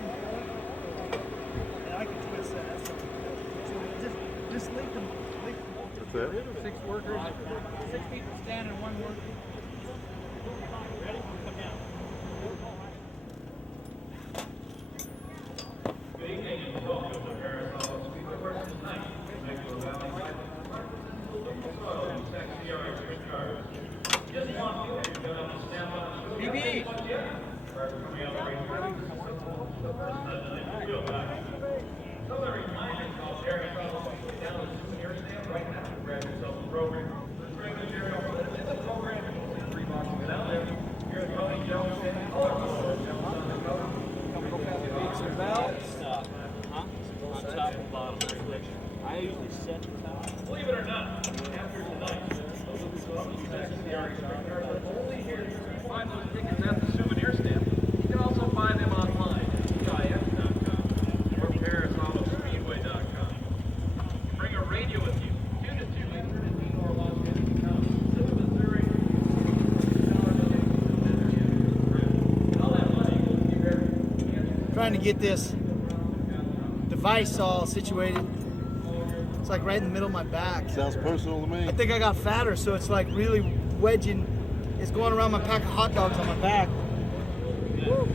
And I can twist that. So just link them. That's it. 6 workers. 6 people stand and 1 worker. Ready? Come down. Good evening and welcome to Perris Speedway. We're tonight in Metro Valley USAC CRA sprint cars. Just want you to get on the stand by the BB. Another reminder about Perris down the souvenir stand right now. Grab yourself a program. Let's bring material in the program. 3 boxes down there. Here's Tony Jones and color. On top and bottom. I usually set the top. Believe it or not, after tonight, USAC CRA sprint cars are only here. You can find those tickets at the souvenir stand. You can also buy them online at EIF.com or PerrisAutoSpeedway.com. Bring a radio with you. Tune it to Eternity or Los Angeles. This Missouri. All that money goes to your Trying to get this device all situated. It's like right in the middle of my back. Sounds personal to me. I think I got fatter, so it's like really wedging. It's going around my pack of hot dogs on my back. Woo.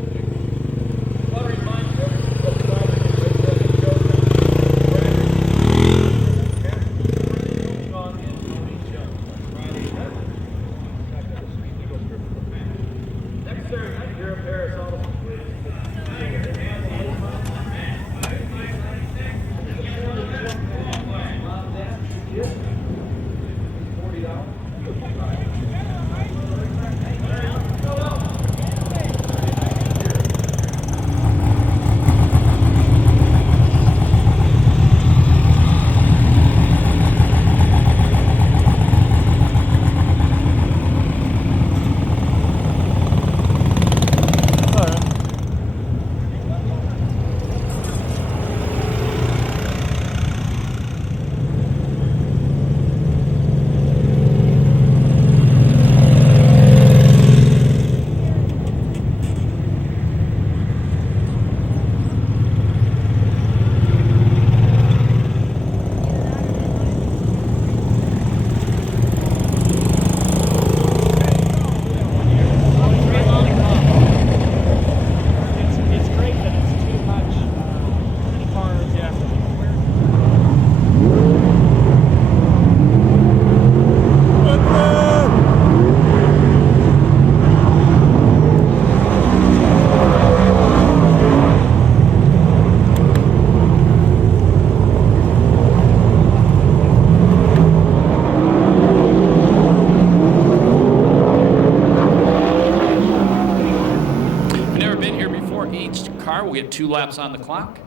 We'll get 2 laps on the clock.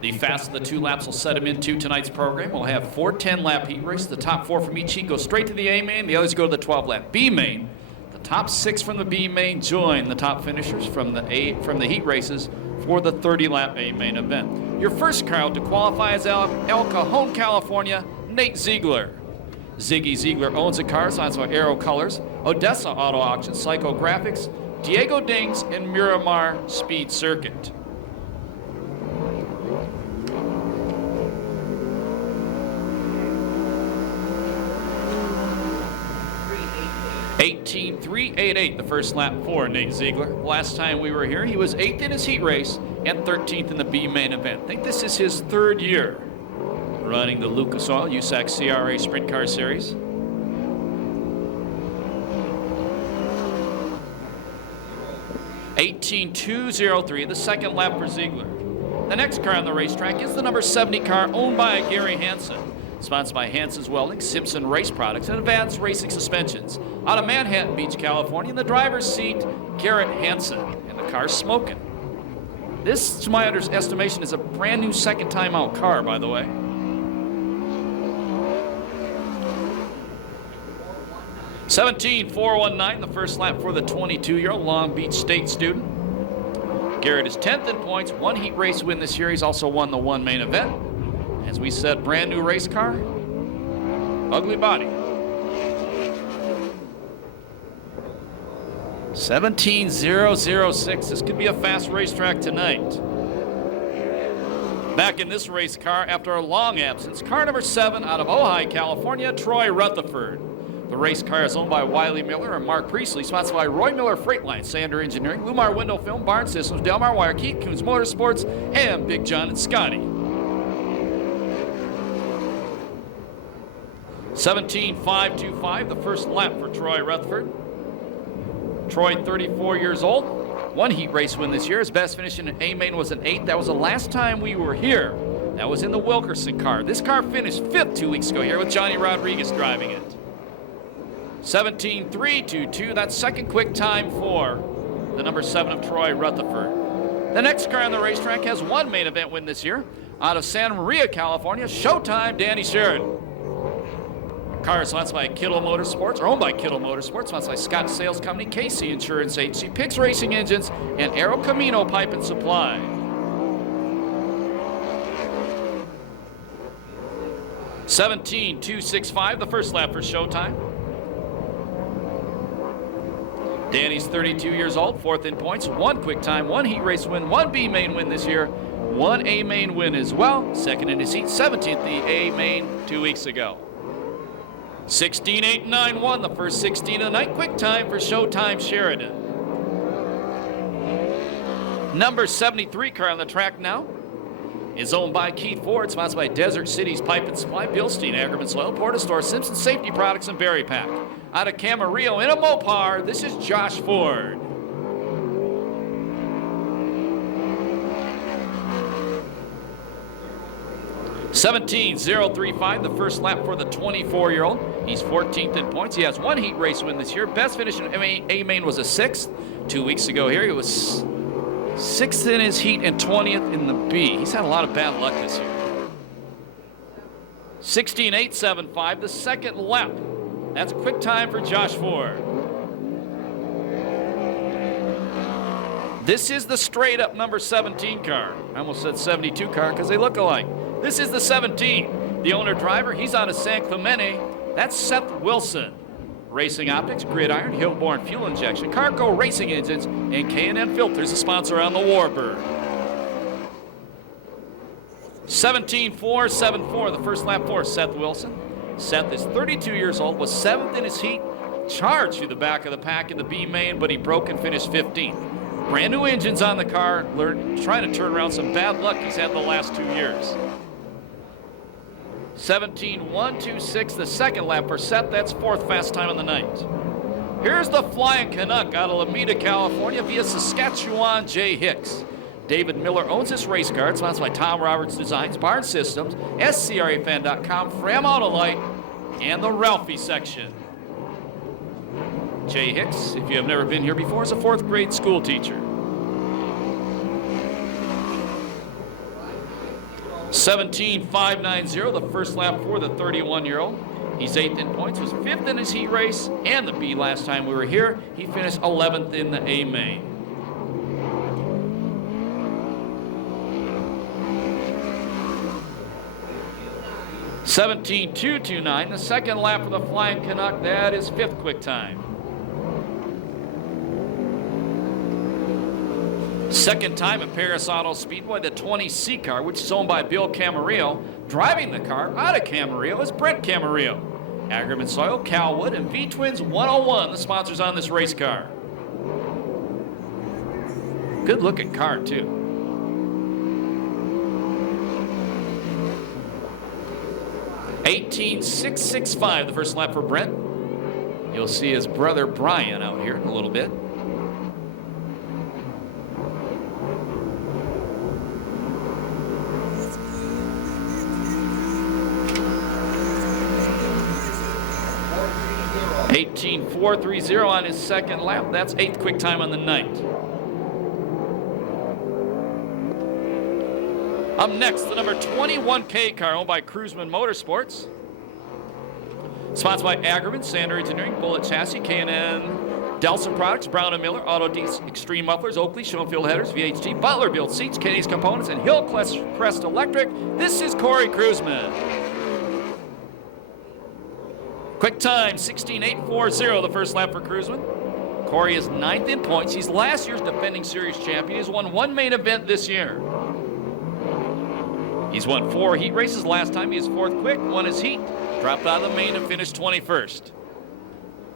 The fastest of the 2 laps will set him into tonight's program. We'll have 4 10-lap heat races. The top 4 from each heat go straight to the A main. The others go to the 12-lap B main. The top 6 from the B main join the top finishers from the heat races for the 30-lap A main event. Your first crowd to qualify is El Cajon, California, Nate Ziegler. Ziggy Ziegler owns the car, signs by Aero Colors, Odessa Auto Auction, Psychographics, Diego Dings, and Miramar Speed Circuit. 18.388, the first lap for Nate Ziegler. Last time we were here, he was 8th in his heat race and 13th in the B main event. I think this is his 3rd year running the Lucas Oil USAC CRA Sprint Car Series. (18.203), the second lap for Ziegler. The next car on the racetrack is the number 70 car owned by Gary Hansen. Sponsored by Hansen's Welding, Simpson Race Products, and Advanced Racing Suspensions. Out of Manhattan Beach, California, in the driver's seat, Garrett Hansen. And the car's smoking. This, to my estimation, is a brand new second time out car, by the way. (17.419), the first lap for the 22-year-old Long Beach State student. Garrett is 10th in points, 1 heat race win this year. He's also won the 1 main event. As we said, brand new race car, ugly body. 17.006. This could be a fast racetrack tonight. Back in this race car after a long absence, car number 7 out of Ojai, California, Troy Rutherford. The race car is owned by Wiley Miller and Mark Priestley, sponsored by Roy Miller Freight Line, Sander Engineering, Lumar Window Film, Barn Systems, Delmar Wire, Keith Coons Motorsports, and Big John and Scotty. 17.525, the first lap for Troy Rutherford. Troy, 34 years old, one heat race win this year. His best finish in an A-main was an 8th. That was the last time we were here. That was in the Wilkerson car. This car finished 5th 2 weeks ago here with Johnny Rodriguez driving it. 17.322, that's second quick time for the number 7 of Troy Rutherford. The next car on the racetrack has one main event win this year. Out of Santa Maria, California, Showtime, Danny Sheridan. Car is sponsored by Kittle Motorsports, or owned by Kittle Motorsports, sponsored by Scott Sales Company, KC Insurance Agency, Pix Racing Engines, and Aero Camino Pipe and Supply. (17.265), the first lap for Showtime. Danny's 32 years old, 4th in points, one quick time, one heat race win, one B main win this year, one A main win as well. Second in his heat, 17th the A main 2 weeks ago. 16.891, the first 16 of the night, quick time for Showtime Sheridan. Number 73 car on the track now is owned by Keith Ford, sponsored by Desert Cities Pipe and Supply, Bilstein, Agriman Soil, Porta Store, Simpson Safety Products, and Berry Pack. Out of Camarillo in a Mopar, this is Josh Ford. (17.035), the first lap for the 24-year-old. He's 14th in points. He has one heat race win this year. Best finish in A-main was a 6th. 2 weeks ago here, he was 6th in his heat and 20th in the B. He's had a lot of bad luck this year. 16.875, the second lap. That's a quick time for Josh Ford. This is the straight-up number 17 car. I almost said 72 car because they look alike. This is the 17. The owner-driver, he's out of San Clemente. That's Seth Wilson. Racing Optics, Gridiron, Hillborn Fuel Injection, Carco Racing Engines, and K&N Filters, the sponsor on the Warbird. 17.474, the first lap for Seth Wilson. Seth is 32 years old, was 7th in his heat, charged through the back of the pack in the B main, but he broke and finished 15th. Brand new engines on the car, trying to turn around some bad luck he's had the last 2 years. 17.126, the second lap for Seth. That's 4th fast time of the night. Here's the Flying Canuck out of Alameda, California via Saskatchewan, Jay Hicks. David Miller owns this race car. It's sponsored by Tom Roberts Designs, Barn Systems, SCRAFan.com, Fram Autolite, and the Ralphie section. Jay Hicks, if you have never been here before, is a 4th grade school teacher. 17.590, the first lap for the 31-year-old. He's 8th in points, was 5th in his heat race and the B last time we were here. He finished 11th in the A main. (17.229), the second lap for the Flying Canuck. That is 5th quick time. Second time at Perris Auto Speedway, the 20C car, which is owned by Bill Camarillo. Driving the car out of Camarillo is Brent Camarillo. Agriman Soil, Calwood, and V-Twins 101, the sponsors on this race car. Good looking car, too. (18.665), the first lap for Brent. You'll see his brother Brian out here in a little bit. (18.430) on his second lap. That's 8th quick time on the night. Up next, the number 21K car owned by Cruiseman Motorsports. Sponsored by Agriman, Sander Engineering, Bullet Chassis, K&N, Delson Products, Brown & Miller, Auto D's, Extreme Mufflers, Oakley, Schoenfield Headers, VHT, Butler Built Seats, Kenny's Components, and Hillcrest Electric. This is Corey Cruiseman. Quick time, 16.840, the first lap for Cruiseman. Corey is 9th in points. He's last year's defending series champion. He's won one main event this year. He's won 4 heat races. Last time he was 4th quick, won his heat, dropped out of the main and finished 21st.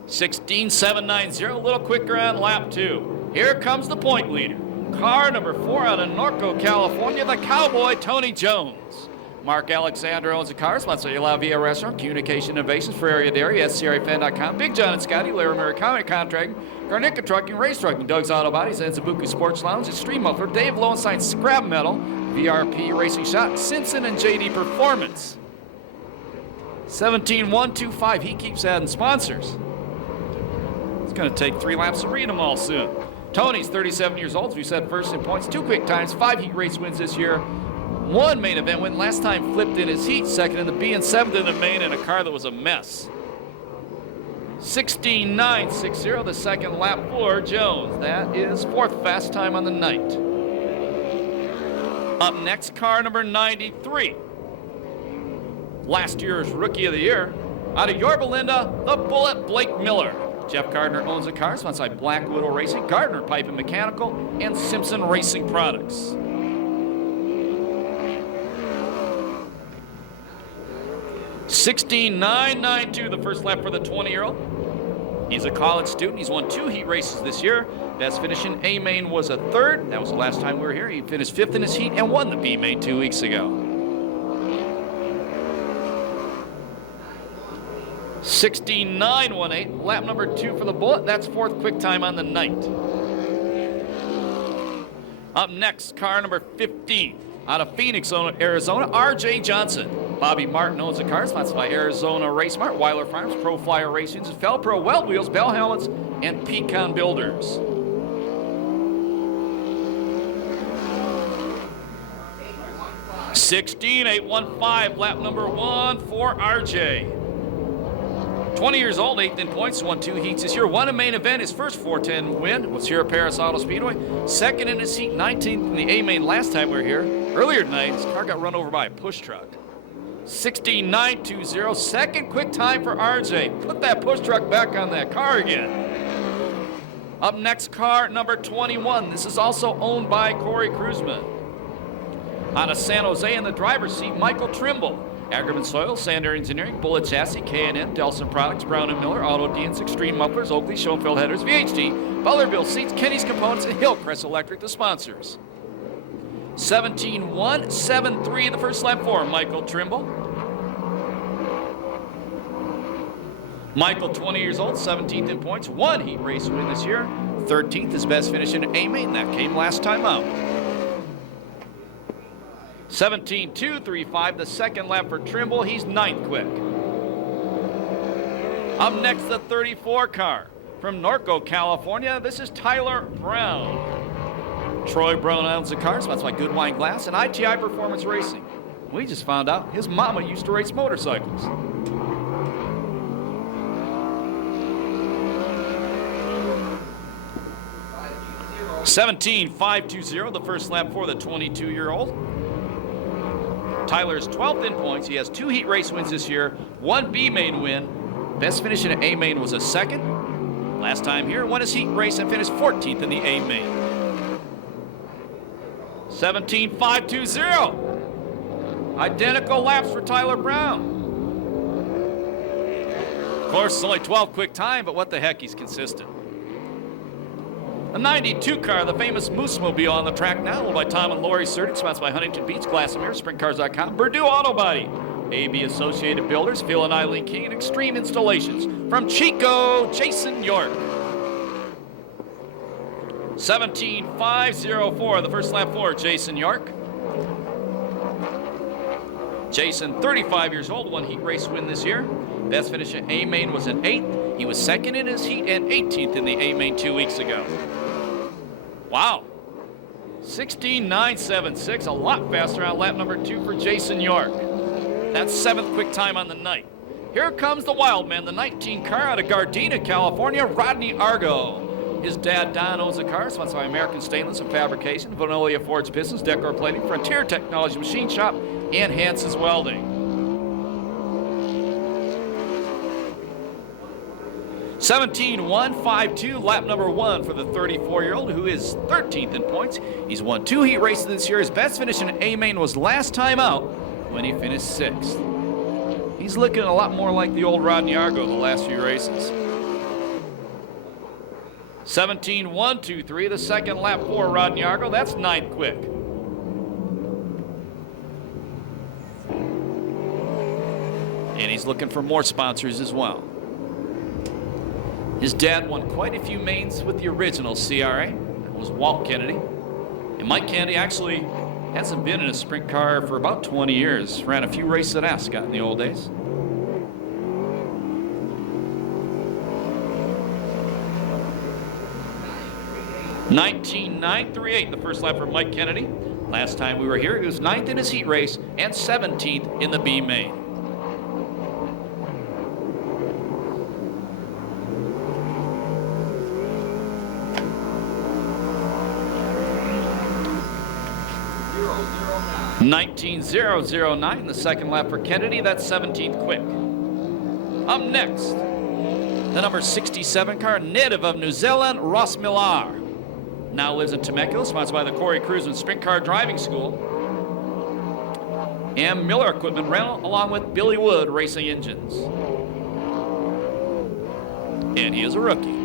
16.790, a little quicker on lap 2. Here comes the point leader. Car number 4 out of Norco, California, the Cowboy, Tony Jones. Mark Alexander owns the car, sponsored by La Via Restaurant, Communication Innovations for Area Dairy, SCRAFan.com, Big John and Scotty, Laramie County Contracting, Garnica Trucking, Race Trucking, Doug's Auto Bodies, Enzabuku Sports Lounge, Extreme Muffler, Dave Lowenstein, Scrap Metal, VRP Racing Shot, Simpson and JD Performance. 17.125, he keeps adding sponsors. It's going to take 3 laps to read them all soon. Tony's 37 years old, as we said, first in points, 2 quick times, 5 heat race wins this year, 1 main event win. Last time flipped in his heat, 2nd in the B and 7th in the main in a car that was a mess. 16.960, the second lap for Jones. That is 4th fast time on the night. Up next, car number 93. Last year's Rookie of the Year. Out of Yorba Linda, the Bullet, Blake Miller. Jeff Gardner owns the car, sponsored by Black Widow Racing, Gardner Pipe and Mechanical, and Simpson Racing Products. $16.992, the first lap for the 20-year-old. He's a college student. He's won 2 heat races this year. Best finish in A main was a 3rd. That was the last time we were here. He finished 5th in his heat and won the B main 2 weeks ago. 16.918, lap number 2 for the Bullet. That's 4th quick time on the night. Up next, car number 15. Out of Phoenix, Arizona, R.J. Johnson. Bobby Martin owns the car, sponsored by Arizona Race Mart, Weiler Farms, Pro Flyer Racing, Felpro Weld Wheels, Bell Helmets, and Pecan Builders. $16.815, lap number 1 for RJ. 20 years old, 8th in points, won 2 heats this year, won a main event. His first 410 win was here at Perris Auto Speedway. 2nd in his heat, 19th in the A main last time we were here. Earlier tonight, his car got run over by a push truck. 16.920, second quick time for RJ. Put that push truck back on that car again. Up next, car number 21. This is also owned by Corey Kruzman. Out of San Jose in the driver's seat, Michael Trimble. Agriman Soil, Sander Engineering, Bullet Chassis, K&N, Delson Products, Brown & Miller, Auto Deans, Extreme Mufflers, Oakley, Schoenfeld Headers, VHD, Butlerville Seats, Kenny's Components, and Hillcrest Electric, the sponsors. 17.173 the first lap for Michael Trimble. Michael, 20 years old, 17th in points, 1 heat race win this year, 13th, his best finish in A main. That came last time out. 17.235, the second lap for Trimble. He's 9th quick. Up next, the 34 car from Norco, California. This is Tyler Brown. Troy Brown owns the car, sponsored by Good Wine Glass and ITI Performance Racing. We just found out his mama used to race motorcycles. $17.520, the first lap for the 22-year-old. Tyler's 12th in points. He has 2 heat race wins this year, 1 B main win. Best finish in an A main was a 2nd. Last time here, won his heat race and finished 14th in the A main. 17.520. Identical laps for Tyler Brown. Of course, it's only 12 quick time, but what the heck, he's consistent. A 92 car, the famous Moose Mobile on the track now, owned by Tom and Lori Surdick, sponsored by Huntington Beach, Glass and Mirror, SprintCars.com, Purdue Auto Body, AB Associated Builders, Phil and Eileen King, and Extreme Installations. From Chico, Jason York. 17.504, the first lap for Jason York. Jason, 35 years old, 1 heat race win this year. Best finish in A main was an 8th. He was 2nd in his heat and 18th in the A main 2 weeks ago. Wow. 16.976, a lot faster on lap number 2 for Jason York. That's 7th quick time on the night. Here comes the wild man, the 19 car out of Gardena, California, Rodney Argo. His dad, Don, owns the car, sponsored by American Stainless and Fabrication, Vanolia Forge Business, Decor Plating, Frontier Technology Machine Shop, and Hans's Welding. 17.152, lap number 1 for the 34-year-old, who is 13th in points. He's won 2 heat races this year. His best finish in A-Main was last time out when he finished 6th. He's looking a lot more like the old Rodney Argo the last few races. 17.123, the second lap for Rodney Argo. That's 9th quick. And he's looking for more sponsors as well. His dad won quite a few mains with the original CRA. That was Walt Kennedy. And Mike Kennedy actually hasn't been in a sprint car for about 20 years. Ran a few races at Ascot in the old days. (19.938), the first lap for Mike Kennedy. Last time we were here, he was 9th in his heat race and 17th in the B main. (19.009), the second lap for Kennedy. That's 17th quick. Up next, the number 67 car, native of New Zealand, Ross Millar. Now lives in Temecula, sponsored by the Corey Cruisman Sprint Car Driving School. And Miller Equipment Rental, along with Billy Wood Racing Engines. And he is a rookie.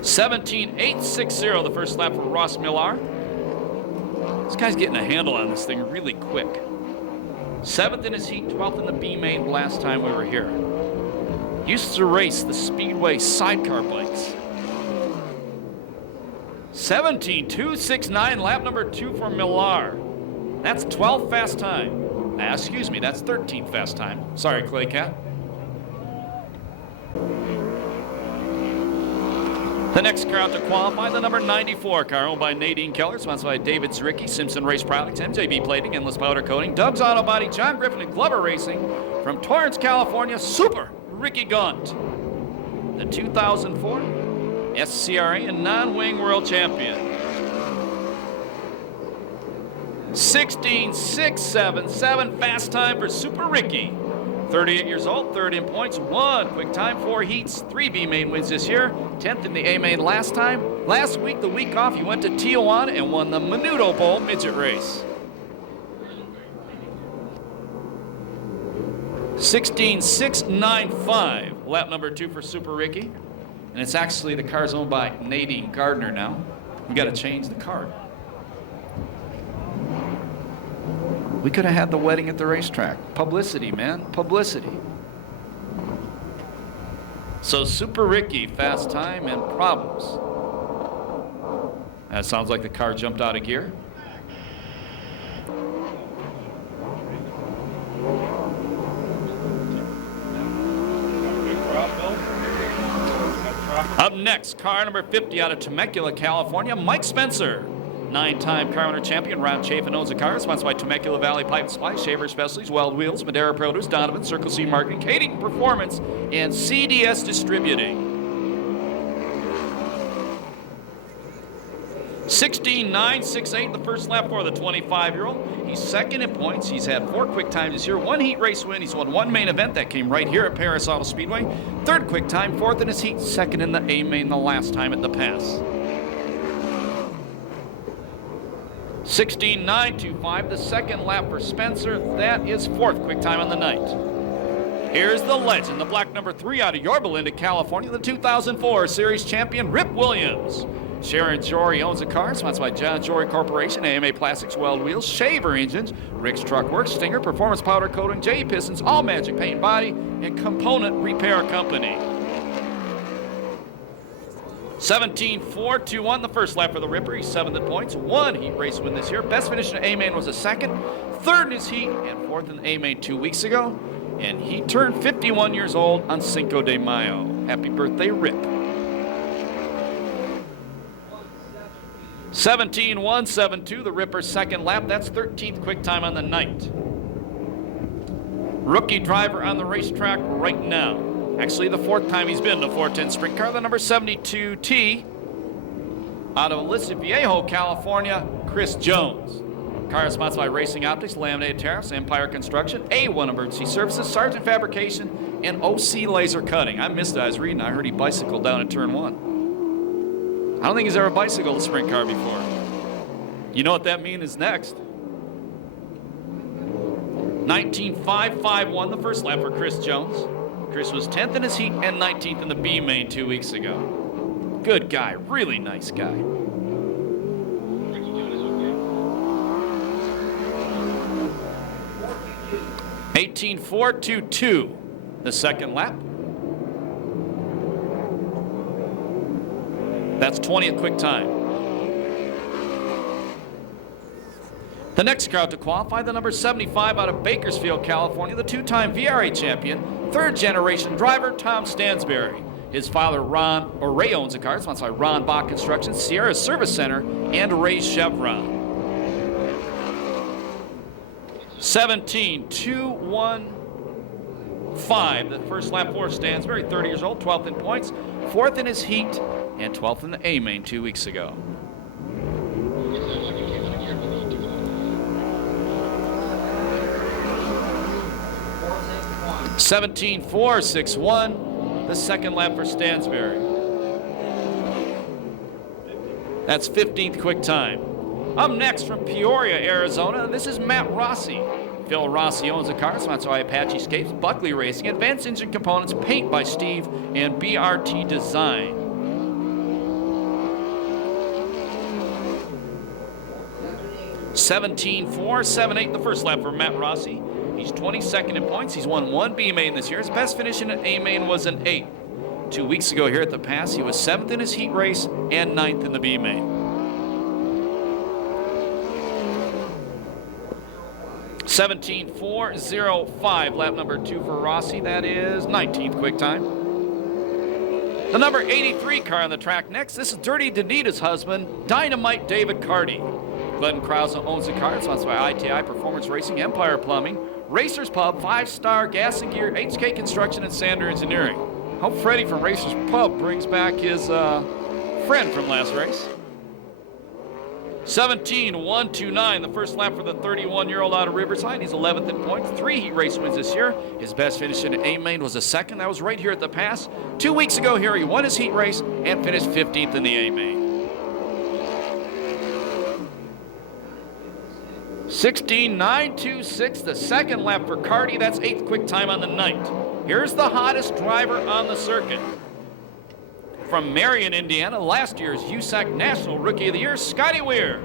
17.860, the first lap for Ross Millar. This guy's getting a handle on this thing really quick. 7th in his heat, 12th in the B main last time we were here. Used to race the Speedway sidecar bikes. 17.269, lap number 2 for Millar. That's 12th fast time. Excuse me, that's 13th fast time. Sorry, Clay Cat. The next car out to qualify, the number 94 car, owned by Nadine Keller, sponsored by David Zricki, Simpson Race Products, MJB Plating, Endless Powder Coating, Doug's Auto Body, John Griffin and Glover Racing. From Torrance, California, Super Ricky Gaunt, the 2004 SCRA and non-wing world champion. 16.677, fast time for Super Ricky. 38 years old, 3rd in points, 1 quick time, 4 heats, 3 B main wins this year, 10th in the A main last time. Last week, the week off, he went to Tijuana and won the Menudo Bowl midget race. 16.695, lap number 2 for Super Ricky. And it's actually, the car's owned by Nadine Gardner now. We got to change the card. We could have had the wedding at the racetrack. Publicity, man, publicity. So Super Ricky, fast time and problems. That sounds like the car jumped out of gear. Up next, car number 50 out of Temecula, California, Mike Spencer. 9-time car owner champion, Ron Chafin owns the car, sponsored by Temecula Valley Pipe and Supply, Shaver Specialties, Weld Wheels, Madera Produce, Donovan, Circle C Marketing, Kading Performance, and CDS Distributing. 16.968, the first lap for the 25-year-old. He's 2nd in points. He's had 4 quick times this year, 1 heat race win. He's won 1 main event that came right here at Perris Auto Speedway. 3rd quick time, 4th in his heat, 2nd in the A main the last time at the Pass. 16.925, the 2nd lap for Spencer. That is 4th quick time on the night. Here's the legend, the black number 3 out of Yorba Linda, California, the 2004 Series champion, Rip Williams. Sharon Jory owns the car, sponsored by John Jory Corporation, AMA Plastics, Weld Wheels, Shaver Engines, Rick's Truck Works, Stinger, Performance Powder Coating, J Pistons, All Magic Paint and Body, and Component Repair Company. 17.421, the first lap for the Ripper. He's 7th in points, 1 heat race win this year. Best finish in A-Main was a 2nd, 3rd in his heat, and 4th in A-Main 2 weeks ago. And he turned 51 years old on Cinco de Mayo. Happy birthday, Rip. 17.172, the Ripper's 2nd lap. That's 13th quick time on the night. Rookie driver on the racetrack right now. Actually, the 4th time he's been in the 410 sprint car, the number 72T out of Aliso Viejo, California, Chris Jones. Car sponsored by Racing Optics, Laminated Tariffs, Empire Construction, A1 Emergency Services, Sargent Fabrication, and OC Laser Cutting. I missed it. I was reading. I heard he bicycled down at turn 1. I don't think he's ever bicycled a sprint car before. You know what that means is next. 19.551, the first lap for Chris Jones. Chris was 10th in his heat and 19th in the B main 2 weeks ago. Good guy, really nice guy. 18.422, the second lap. That's 20th quick time. The next car out to qualify, the number 75 out of Bakersfield, California, the two-time VRA champion, third-generation driver, Tom Stansberry. His father, Ray owns the car, sponsored by Ron Bach Construction, Sierra Service Center, and Ray Chevron. 17.215, the first lap for Stansberry, 30 years old, 12th in points, 4th in his heat, and 12th in the A main 2 weeks ago. (17.461), the second lap for Stansberry. That's 15th quick time. Up next from Peoria, Arizona, this is Matt Rossi. Phil Rossi owns the car, sponsored by Apache Scapes, Buckley Racing, Advanced Engine Components, Paint by Steve, and BRT Design. (17.478), the first lap for Matt Rossi. He's 22nd in points. He's won one B main this year. His best finish in an A main was an 8th. 2 weeks ago here at the Pass, he was 7th in his heat race and 9th in the B main. 17.405, lap number 2 for Rossi. That is 19th quick time. The number 83 car on the track next. This is Dirty Danita's husband, Dynamite David Carty. Glenn Krause owns the car. It's sponsored by ITI Performance Racing, Empire Plumbing, Racers Pub, 5-Star Gas and Gear, HK Construction, and Sander Engineering. Hope Freddie from Racers Pub brings back his friend from last race. 17.129, the first lap for the 31-year-old out of Riverside. He's 11th in points, 3 heat race wins this year. His best finish in A main was a 2nd. That was right here at the Pass. 2 weeks ago here, he won his heat race and finished 15th in the A main. 16.926, the second lap for Carty. That's 8th quick time on the night. Here's the hottest driver on the circuit. From Marion, Indiana, last year's USAC National Rookie of the Year, Scotty Weir.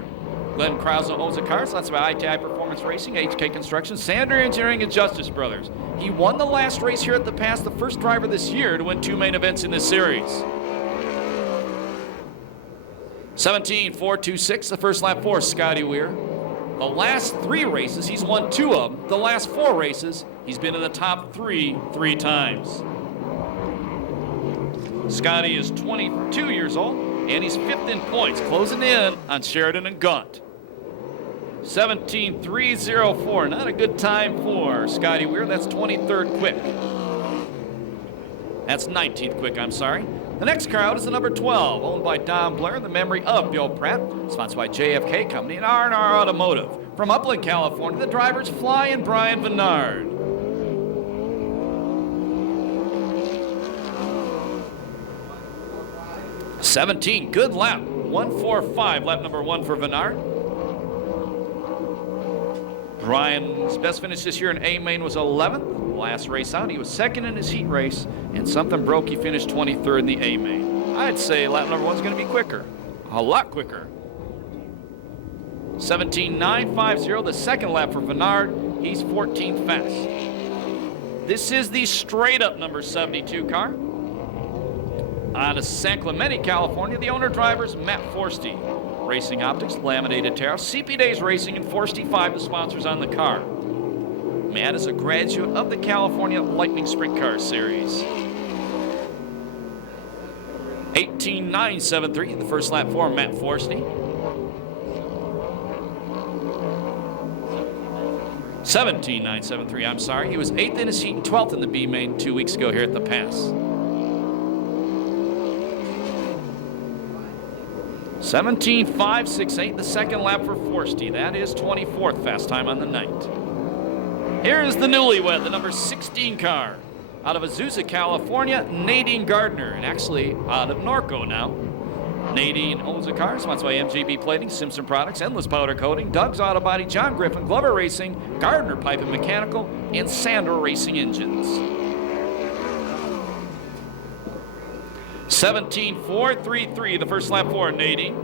Glenn Krause owns the car, so that's by ITI Performance Racing, HK Construction, Sander Engineering, and Justice Brothers. He won the last race here at the Pass, the first driver this year to win 2 main events in this series. 17.426, the first lap for Scotty Weir. The last 3 races, he's won 2 of them. The last 4 races, he's been in the top 3 times. Scotty is 22 years old, and he's 5th in points, closing in on Sheridan and Gaunt. 17.304, not a good time for Scotty Weir. That's 23rd quick. That's 19th quick, I'm sorry. The next car out is the number 12, owned by Don Blair in the memory of Bill Pratt, sponsored by JFK Company and R&R Automotive. From Upland, California, the drivers Fly and Brian Vennard. (17), good lap. 1.45, lap number 1 for Vennard. Brian's best finish this year in A main was 11th. Last race out, he was 2nd in his heat race, and something broke. He finished 23rd in the A main. I'd say lap number 1's going to be quicker, a lot quicker. 17.950, the second lap for Vennard. He's 14th fast. This is the straight-up number 72 car. Out of San Clemente, California, the owner-drivers Matt Forsty. Racing Optics, Laminated Tariffs, CP Days Racing, and Forsty 5, the sponsors on the car. Matt is a graduate of the California Lightning Sprint Car Series. 18.973, the first lap for Matt Forsty. 17.973, I'm sorry. He was 8th in his heat and 12th in the B main 2 weeks ago here at the Pass. 17.568, the second lap for Forsty. That is 24th fast time on the night. Here's the newlywed, the number 16 car. Out of Azusa, California, Nadine Gardner, and actually out of Norco now. Nadine owns a car, sponsored by MJB Plating, Simpson Products, Endless Powder Coating, Doug's Auto Body, John Griffin, Glover Racing, Gardner Pipe and Mechanical, and Sandor Racing Engines. 17.433, the first lap for Nadine.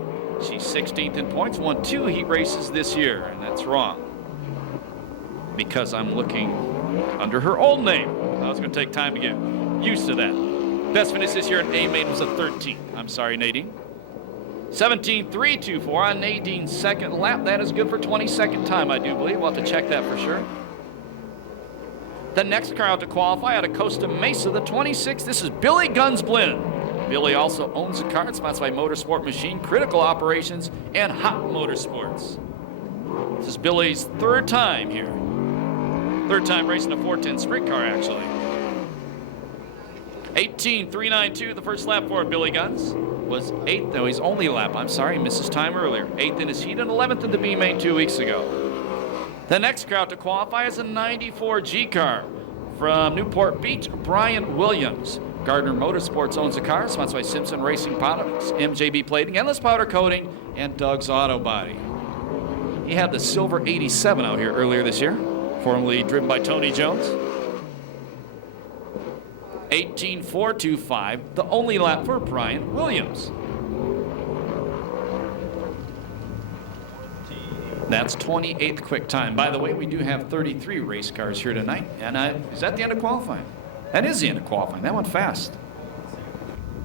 She's 16th in points, won 2 heat races this year, and that's wrong because I'm looking under her old name. I was going to take time to get used to that. Best finish this year in A-Main was a 13th. I'm sorry, Nadine. 17.324 on Nadine's second lap. That is good for 22nd time, I do believe. We'll have to check that for sure. The next car out to qualify out of Costa Mesa, the 26th. This is Billy Gunsblin. Billy also owns a car sponsored by Motorsport Machine, Critical Operations, and Hot Motorsports. This is Billy's third time here. Third time racing a 410 sprint car, actually. 18.392, the first lap for Billy Guns. Was 8th, no, he's only a lap. I'm sorry, he missed his time earlier. 8th in his heat and 11th in the B-Main 2 weeks ago. The next car to qualify is a 94 G car from Newport Beach, Brian Williams. Gardner Motorsports owns the car, sponsored by Simpson Racing Products, MJB Plating, Endless Powder Coating, and Doug's Auto Body. He had the silver 87 out here earlier this year, formerly driven by Tony Jones. 18.425, the only lap for Brian Williams. That's 28th quick time. By the way, we do have 33 race cars here tonight. And is that the end of qualifying? That is the end of qualifying. That went fast.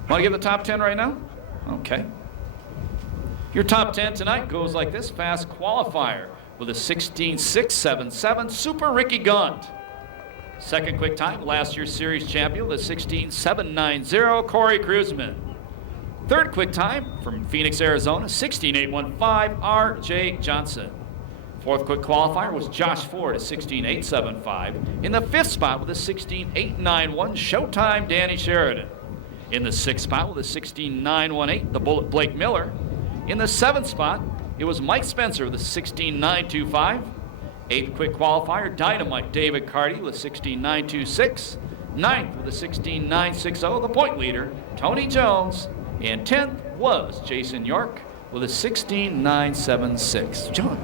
Want to give the top 10 right now? Okay. Your top 10 tonight goes like this. Fast qualifier with a 16.677, Super Ricky Gaunt. Second quick time, last year's series champion, the 16.790, Corey Kruzman. Third quick time from Phoenix, Arizona, 16.815, R.J. Johnson. Fourth quick qualifier was Josh Ford at 16.875. In the fifth spot with a 16.891, Showtime Danny Sheridan. In the sixth spot with a 16.918, the Bullet Blake Miller. In the seventh spot, it was Mike Spencer with a 16.925. Eighth quick qualifier, Dynamite David Carty with 16.926. Ninth with a 16.960, the point leader, Tony Jones. And 10th was Jason York with a 16.976. John.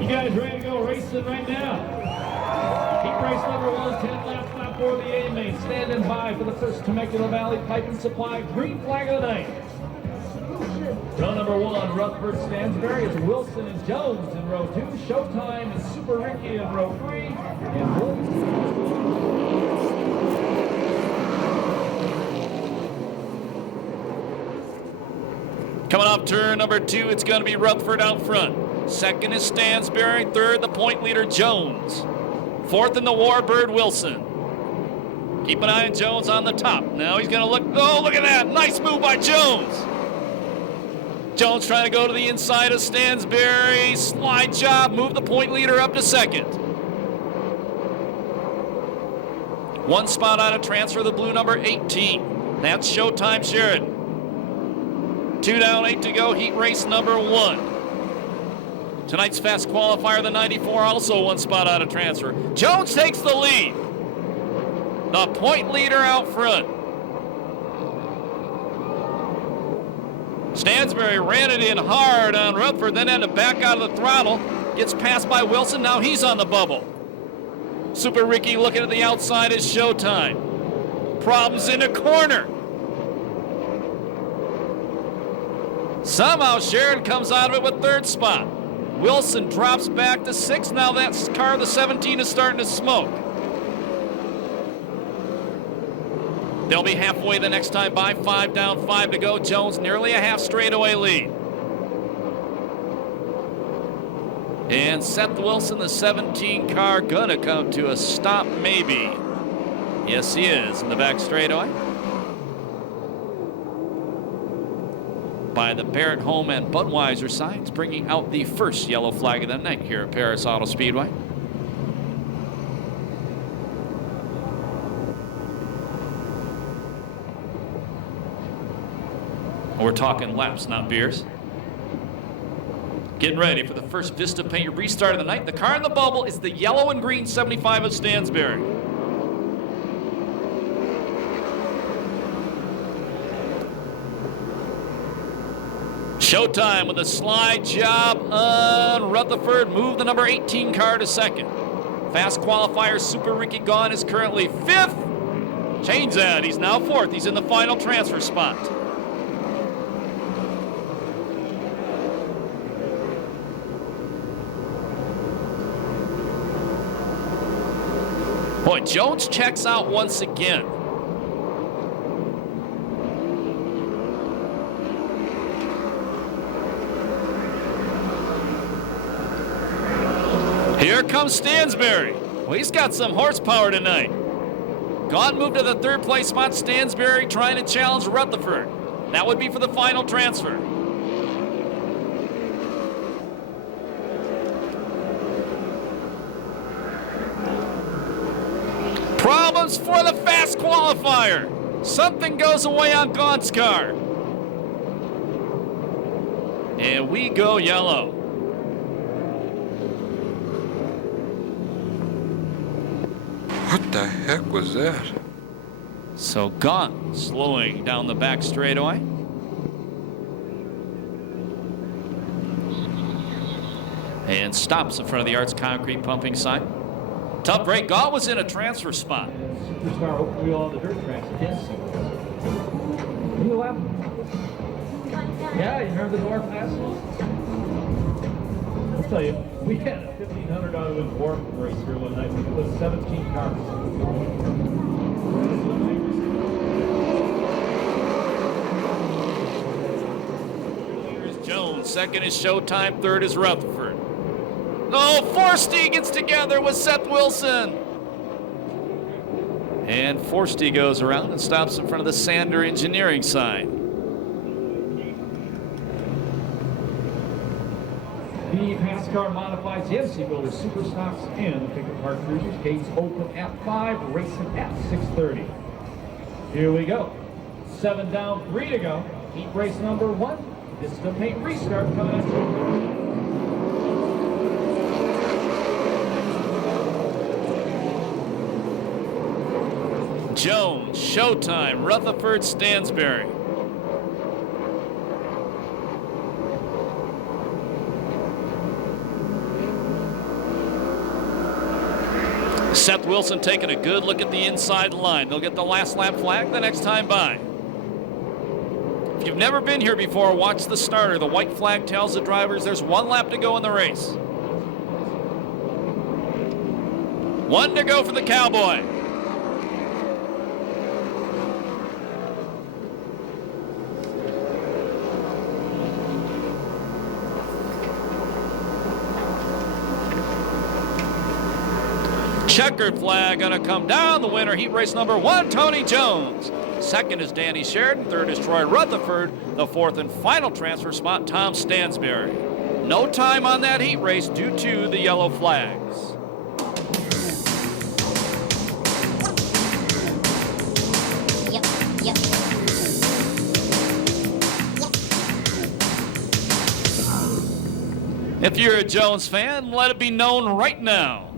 You guys ready to go racing right now? Heat race number 1, 10 laps stop for the A-Main. Standing by for the first Temecula Valley Pipe and Supply green flag of the night. Row number 1, Rutherford Stansberry is Wilson and Jones in row 2. Showtime and Super Ricky in row 3. And Coming off turn number 2, it's going to be Rutherford out front. Second is Stansberry. Third, the point leader, Jones. Fourth in the Warbird, Wilson. Keep an eye on Jones on the top. Now he's going to look. Oh, look at that. Nice move by Jones. Jones trying to go to the inside of Stansberry. Slide job. Move the point leader up to second. One spot out of transfer, the blue number 18. That's Showtime Sheridan. 2 down, 8 to go. Heat race number 1. Tonight's fast qualifier, the 94, also one spot out of transfer. Jones takes the lead. The point leader out front. Stansberry ran it in hard on Rutherford, then had to back out of the throttle. Gets passed by Wilson, now he's on the bubble. Super Ricky looking at the outside is Showtime. Problems in the corner. Somehow Sheridan comes out of it with third spot. Wilson drops back to 6th. Now that car, the 17, is starting to smoke. They'll be halfway the next time by. 5 down, 5 to go. Jones nearly a half straightaway lead. And Seth Wilson, the 17 car, gonna come to a stop maybe. Yes, he is in the back straightaway. By the Barrett Home and Budweiser signs, bringing out the first yellow flag of the night here at Perris Auto Speedway. We're talking laps, not beers. Getting ready for the first Vista Paint restart of the night. The car in the bubble is the yellow and green 75 of Stansberry. Showtime with a slide job on Rutherford. Move the number 18 car to second. Fast qualifier Super Ricky Gaughan is currently 5th. Change that. He's now 4th. He's in the final transfer spot. Boy, Jones checks out once again. Here comes Stansberry. Well, he's got some horsepower tonight. Gaughan moved to the 3rd place spot. Stansberry trying to challenge Rutherford. That would be for the final transfer. Problems for the fast qualifier. Something goes away on Gaughan's car. And we go yellow. What the heck was that? So Gaughan slowing down the back straightaway. And stops in front of the Arts Concrete pumping sign. Tough break. Gaughan was in a transfer spot. Superstar open wheel on the dirt tracks against him. You lap? Yeah, you remember the dwarf last one? I'll tell you, we had a $1,500 win dwarf race here one night. We put 17 cars. Here's Jones. Second is Showtime. Third is Rutherford. Oh, Forsty gets together with Seth Wilson. And Forsty goes around and stops in front of the Sander Engineering sign. The pass car modified CNC builder super stocks and the pickup park cruisers. Gates open at 5, racing at 6:30. Here we go. 7 down, 3 to go. Heat race number 1. This is the paint restart coming up. Jones, Showtime, Rutherford, Stansberry. Seth Wilson taking a good look at the inside line. They'll get the last lap flag the next time by. If you've never been here before, watch the starter. The white flag tells the drivers there's 1 lap to go in the race. 1 to go for the Cowboy. Checkered flag gonna come down. The winner, heat race number 1, Tony Jones. Second is Danny Sheridan. Third is Troy Rutherford. The 4th and final transfer spot, Tom Stansberry. No time on that heat race due to the yellow flags. Yep. If you're a Jones fan, let it be known right now.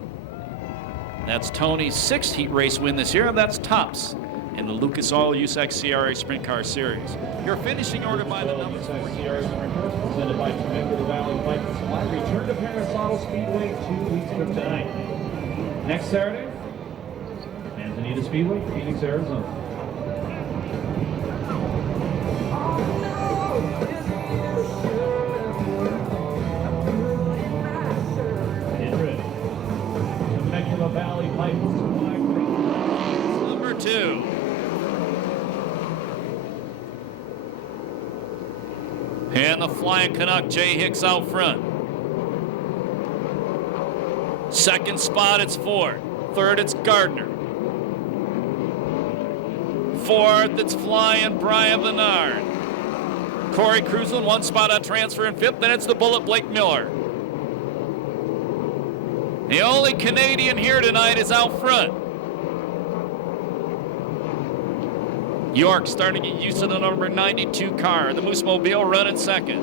That's Tony's 6th heat race win this year, and that's tops in the Lucas Oil USAC CRA Sprint Car Series. Your finishing order by the number 4. Presented by Temecula Valley Pipe and Supply. Return to Perris Auto Speedway 2 weeks from tonight. Next Saturday, Manzanita Speedway, Phoenix, Arizona. Get ready. Temecula Valley Pipe and Supply. Number 2. And the Flying Canuck, Jay Hicks out front. Second spot, it's Ford. Third, it's Gardner. Fourth, it's Flying Brian Bernard. Corey Cruzlin, 1 spot on transfer in 5th. Then it's the Bullet Blake Miller. The only Canadian here tonight is out front. York starting to get used to the number 92 car. The Moose Mobile running second.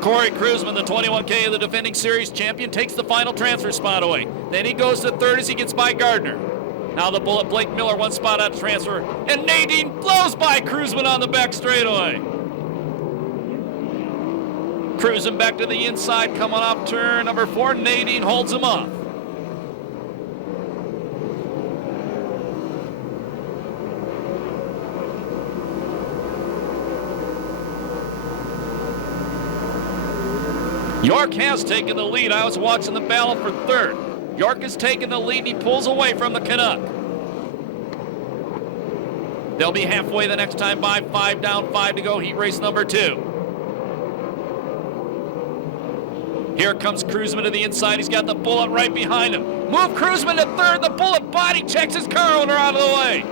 Corey Kruzman, the 21K of the defending series champion, takes the final transfer spot away. Then he goes to third as he gets by Gardner. Now the Bullet, Blake Miller, one spot out of transfer. And Nadine blows by Kruzman on the back straightaway. Cruising back to the inside, coming off turn number 4. Nadine holds him off. York has taken the lead. I was watching the battle for third. York has taken the lead and he pulls away from the Canuck. They'll be halfway the next time by. 5 down, 5 to go. Heat race number 2. Here comes Kruzman to the inside. He's got the Bullet right behind him. Move Kruzman to third. The Bullet body checks his car owner out of the way.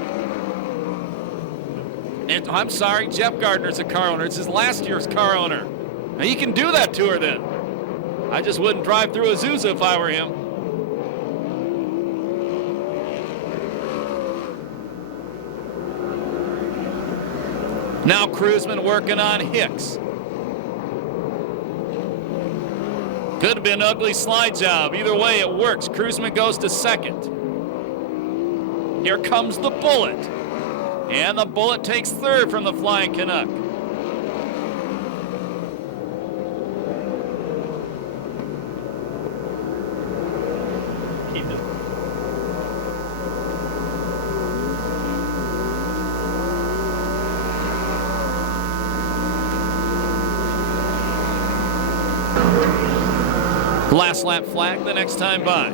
And I'm sorry, Jeff Gardner's a car owner. It's his last year's car owner. Now he can do that to her then. I just wouldn't drive through Azusa if I were him. Now Kruzman working on Hicks. Could have been an ugly slide job. Either way, it works. Kruzman goes to second. Here comes the Bullet. And the Bullet takes third from the Flying Canuck. Last lap flag the next time by.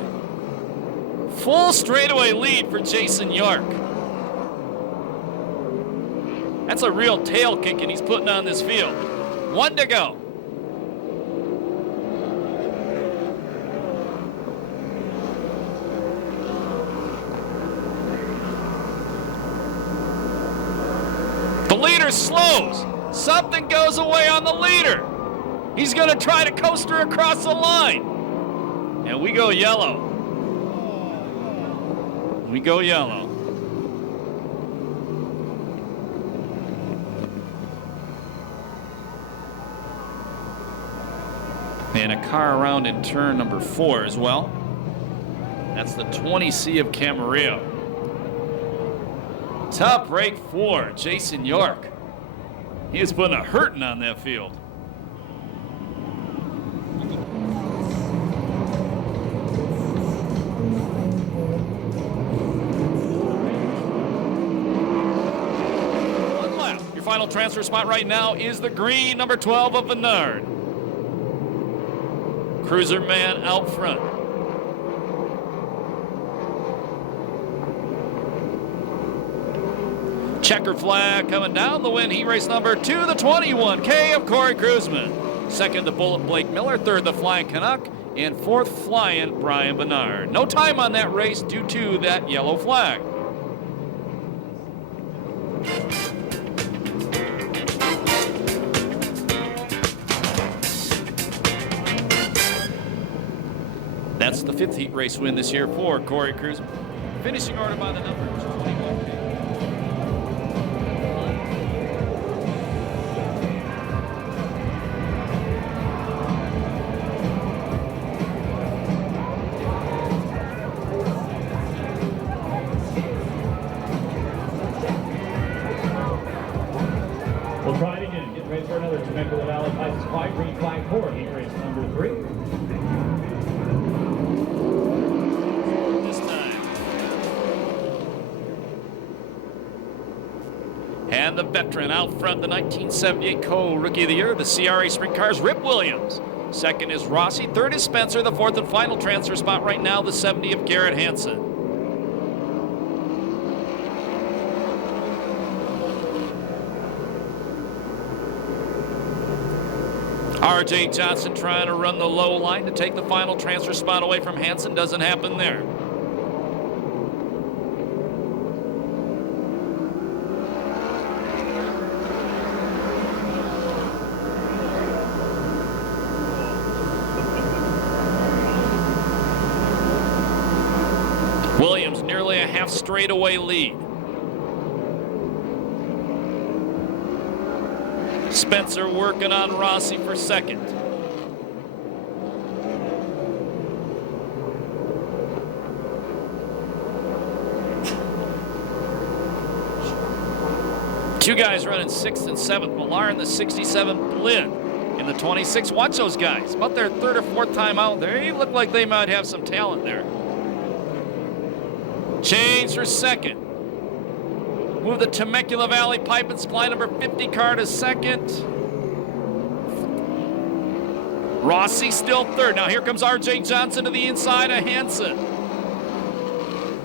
Full straightaway lead for Jason York. That's a real tail kicking he's putting on this field. 1 to go. The leader slows. Something goes away on the leader. He's going to try to coast her across the line. And we go yellow. We go yellow. And a car around in turn number 4 as well. That's the 20C of Camarillo. Top break 4, Jason York. He is putting a hurting on that field. Final transfer spot right now is the green, number 12 of Bernard. Cruiser man out front. Checker flag coming down the win. Heat race number 2, the 21K of Corey Kruzman. Second, the Bullet Blake Miller. Third, the Flying Canuck. And fourth, Flying Brian Bernard. No time on that race due to that yellow flag. That's the 5th heat race win this year for Corey Kruzman. Finishing order by the numbers, 21. We'll try it again. Get ready for another Temecula Valley License Flag, green flag 4, heat race number 3. And the veteran out front, the 1978 Co-Rookie of the Year, the CRA Sprint Cars, Rip Williams. Second is Rossi. Third is Spencer. The fourth and final transfer spot right now, the 70 of Garrett Hansen. R.J. Johnson trying to run the low line to take the final transfer spot away from Hansen. Doesn't happen there. Williams nearly a half straightaway lead. Spencer working on Rossi for second. Two guys running 6th and 7th. Millar in the 67, Lynn in the 26. Watch those guys. About their 3rd or 4th time out. They look like they might have some talent there. Change for second. Move the Temecula Valley Pipe and Supply number 50 car to second. Rossi still 3rd. Now here comes R.J. Johnson to the inside of Hansen.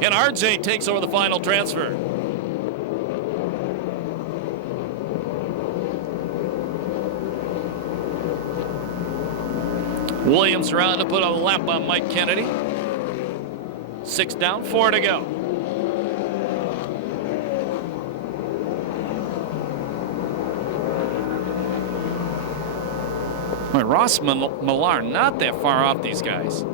And R.J. takes over the final transfer. Williams around to put a lap on Mike Kennedy. 6 down, 4 to go. Boy, Ross Millar not that far off these guys.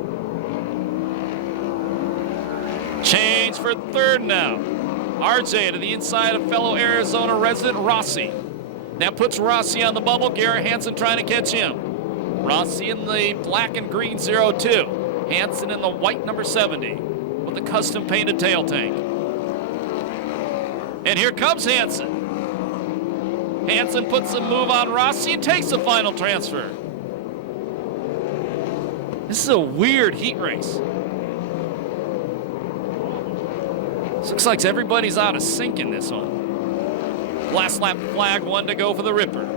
Change for 3rd now. RJ to the inside of fellow Arizona resident Rossi. That puts Rossi on the bubble. Garrett Hansen trying to catch him. Rossi in the black and green 02. Hansen in the white number 70 with the custom painted tail tank. And here comes Hansen. Hansen puts a move on Rossi and takes the final transfer. This is a weird heat race. This looks like everybody's out of sync in this one. Last lap flag, 1 to go for the Ripper.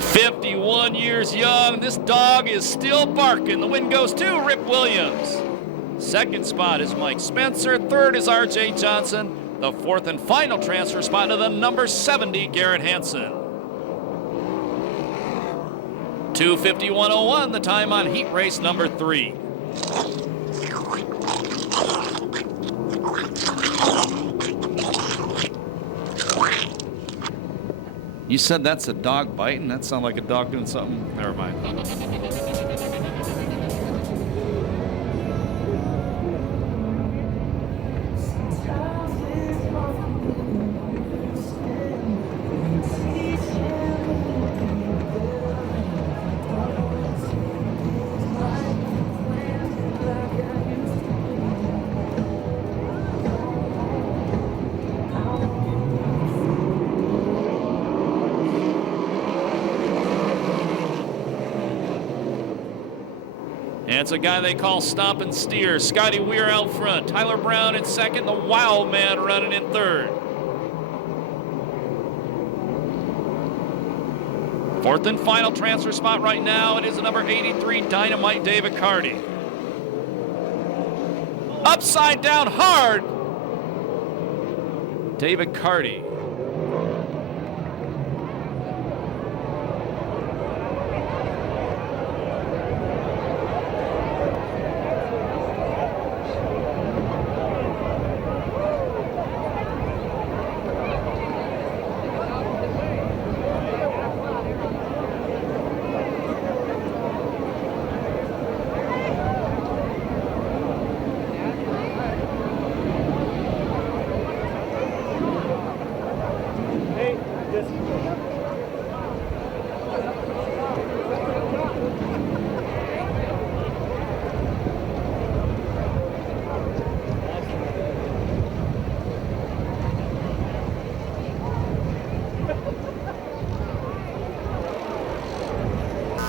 "51 years young, this dog is still barking." The win goes to Rip Williams. Second spot is Mike Spencer. 3rd is R.J. Johnson. The 4th and final transfer spot to the number 70, Garrett Hansen. 2:51.01, the time on heat race number 3. You said that's a dog biting? That sounded like a dog doing something. Never mind. It's a guy they call Stomp and Steer. Scotty Weir out front. Tyler Brown in second. The Wild Man running in 3rd. 4th and final transfer spot right now. It is the number 83 Dynamite David Carty. Upside down hard. David Carty.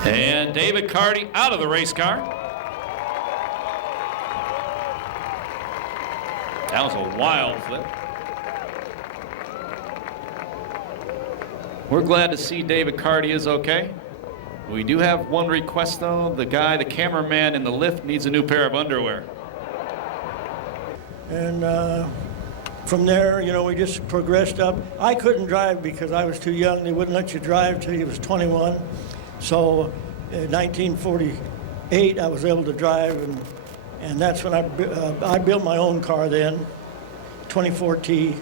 And David Carty out of the race car. That was a wild flip. We're glad to see David Carty is okay. We do have one request though. The cameraman in the lift needs a new pair of underwear. And from there, you know, we just progressed up. I couldn't drive because I was too young. They wouldn't let you drive till you was 21. So in 1948, I was able to drive, and that's when I built my own car then, 24T.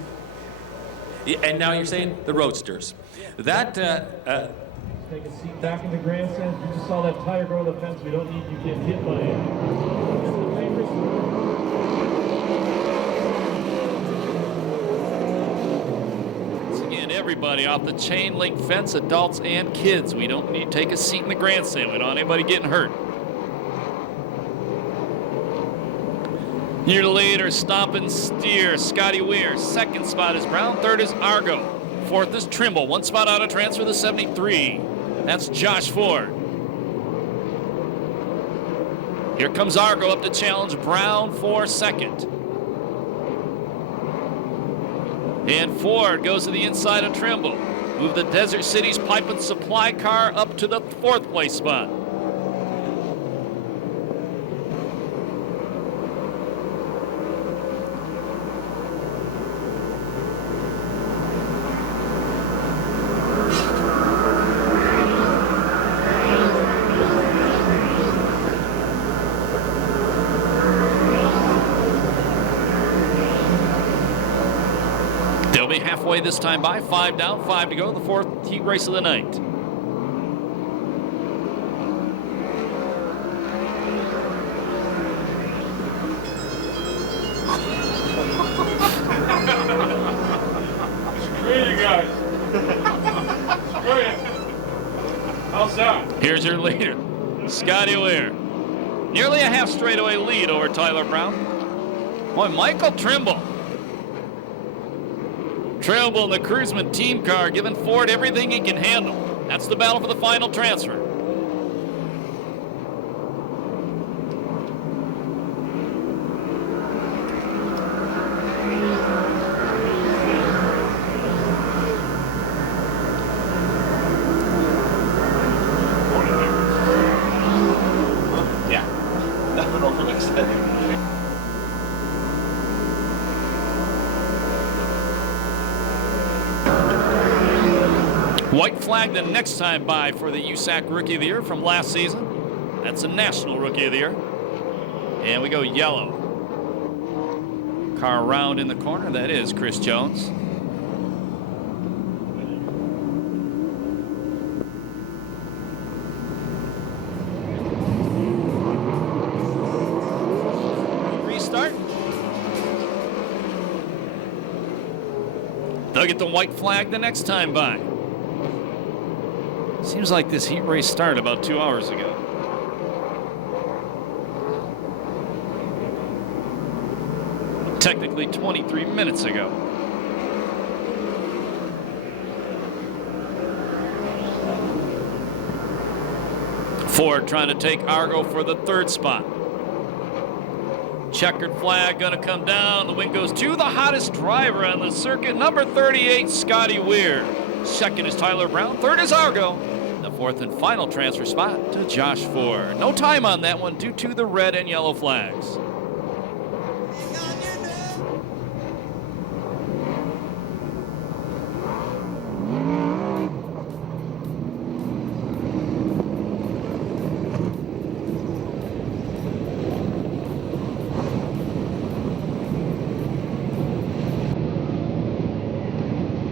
And now you're saying the Roadsters. That, Take a seat back in the grandstand. You just saw that tire go to the fence. We don't need you getting hit by it. everybody off the chain link fence, adults and kids. We don't need to take a seat in the grandstand. We don't want anybody getting hurt. Your leader, Stompin' Steer, Scotty Weir. Second spot is Brown. Third is Argo. Fourth is Trimble. One spot out of transfer, the 73. That's Josh Ford. Here comes Argo up to challenge Brown for second. And Ford goes to the inside of Trimble. Move the Desert Cities Pipe and Supply car up to the 4th place spot. They'll be halfway this time by. 5 down, 5 to go. The 4th heat race of the night. Screw you guys. Screw you. How's that? Here's your leader, Scotty Weir. Nearly a half straightaway lead over Tyler Brown. Boy, Michael Trimble. Trimble in the Cruiseman team car, giving Ford everything he can handle. That's the battle for the final transfer. Yeah. Nothing overly exciting. White flag the next time by for the USAC Rookie of the Year from last season. That's a National Rookie of the Year. And we go yellow. Car around in the corner. That is Chris Jones. Restart. They'll get the white flag the next time by. Seems like this heat race started about 2 hours ago. Technically 23 minutes ago. Ford trying to take Argo for the 3rd spot. Checkered flag gonna come down. The win goes to the hottest driver on the circuit, number 38, Scotty Weir. Second is Tyler Brown. 3rd is Argo. The 4th and final transfer spot to Josh Ford. No time on that one due to the red and yellow flags.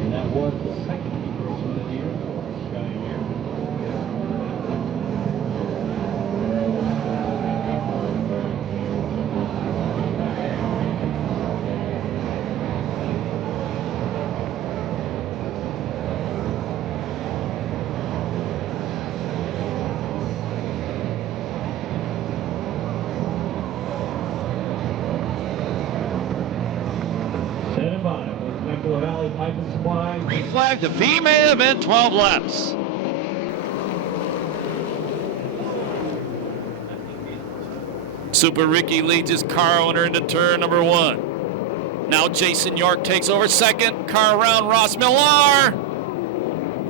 And that was the second heat race of the year for Scotty Weir. Standing by with Temecula Valley Pipe and Supply. Green flag to B main event, 12 laps. Super Ricky leads his car owner into turn number 1. Now Jason York takes over second. Car around Ross Millar.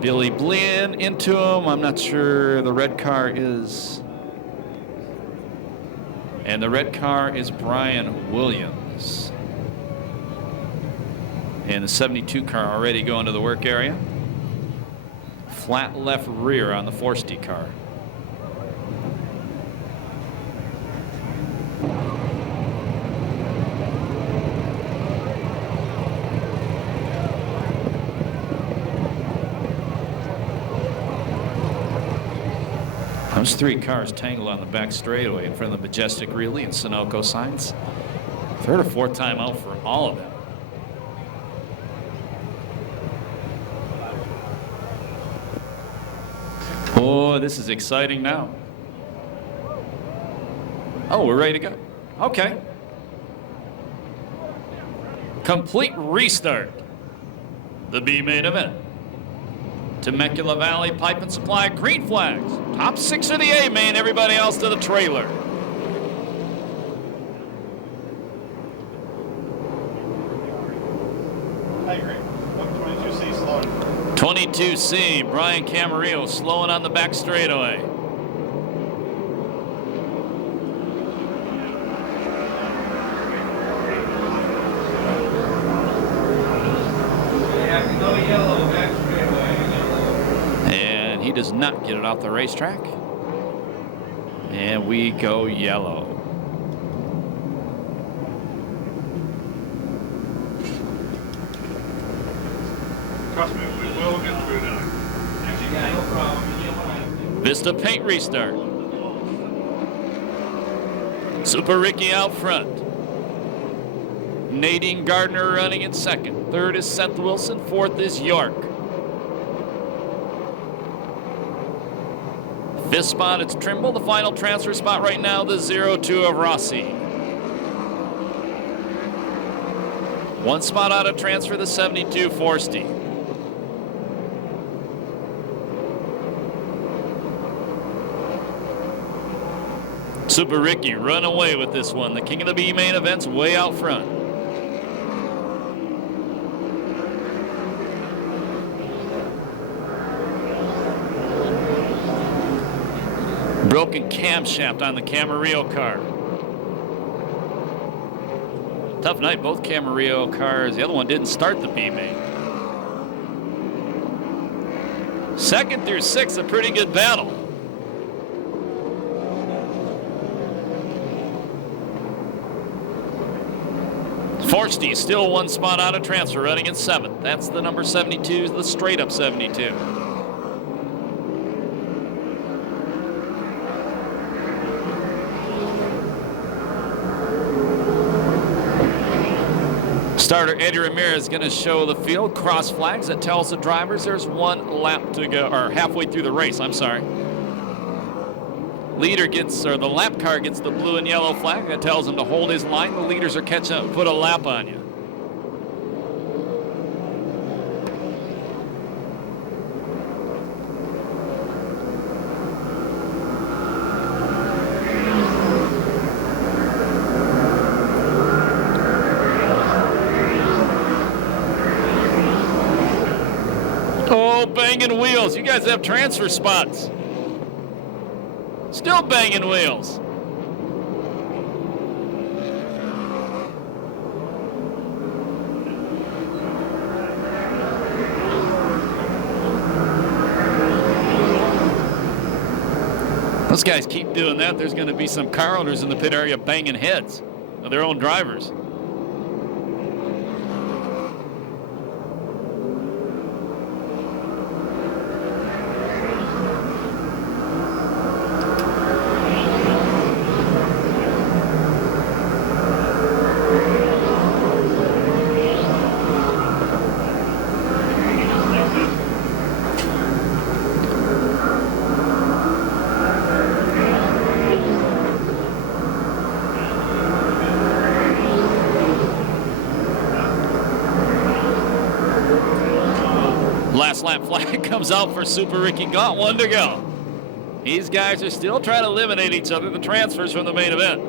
Billy Blinn into him. I'm not sure the red car is. And the red car is Brian Williams. And the 72 car already going to the work area. Flat left rear on the Forsty car. Those 3 cars tangled on the back straightaway in front of the Majestic Relay and Sunoco signs. 3rd or 4th time out for all of them. Oh, this is exciting now. Oh, we're ready to go. Okay. Complete restart. The B main event. Temecula Valley Pipe and Supply, green flags. Top 6 of the A main, everybody else to the trailer. Hey, Greg. Look, 22C slowing. 22C, Brian Camarillo slowing on the back straightaway. And he does not get it off the racetrack. And we go yellow. Trust me, we will get through that. Yeah, no problem. Vista paint restart. Super Ricky out front. Nadine Gardner running in second. Third is Seth Wilson. Fourth is York. Fifth spot, it's Trimble. The final transfer spot right now, the 02 of Rossi. One spot out of transfer, the 72 Forsty. Super Ricky run away with this one. The king of the B main event's way out front. Broken camshaft on the Camarillo car. Tough night, both Camarillo cars. The other one didn't start the B main. Second through sixth, a pretty good battle. Forsty still one spot out of transfer, running in seventh. That's the number 72, the straight up 72. Starter Eddie Ramirez is going to show the field. Cross flags that tells the drivers there's one lap to go, or halfway through the race, I'm sorry. Leader gets, or the lap car gets the blue and yellow flag that tells him to hold his line. The leaders are catching up and put a lap on you. Oh, banging wheels. You guys have transfer spots. Still banging wheels. Those guys keep doing that. There's going to be some car owners in the pit area banging heads of their own drivers. Last lap flag comes out for Super Ricky. Got one to go. These guys are still trying to eliminate each other, the transfers from the main event.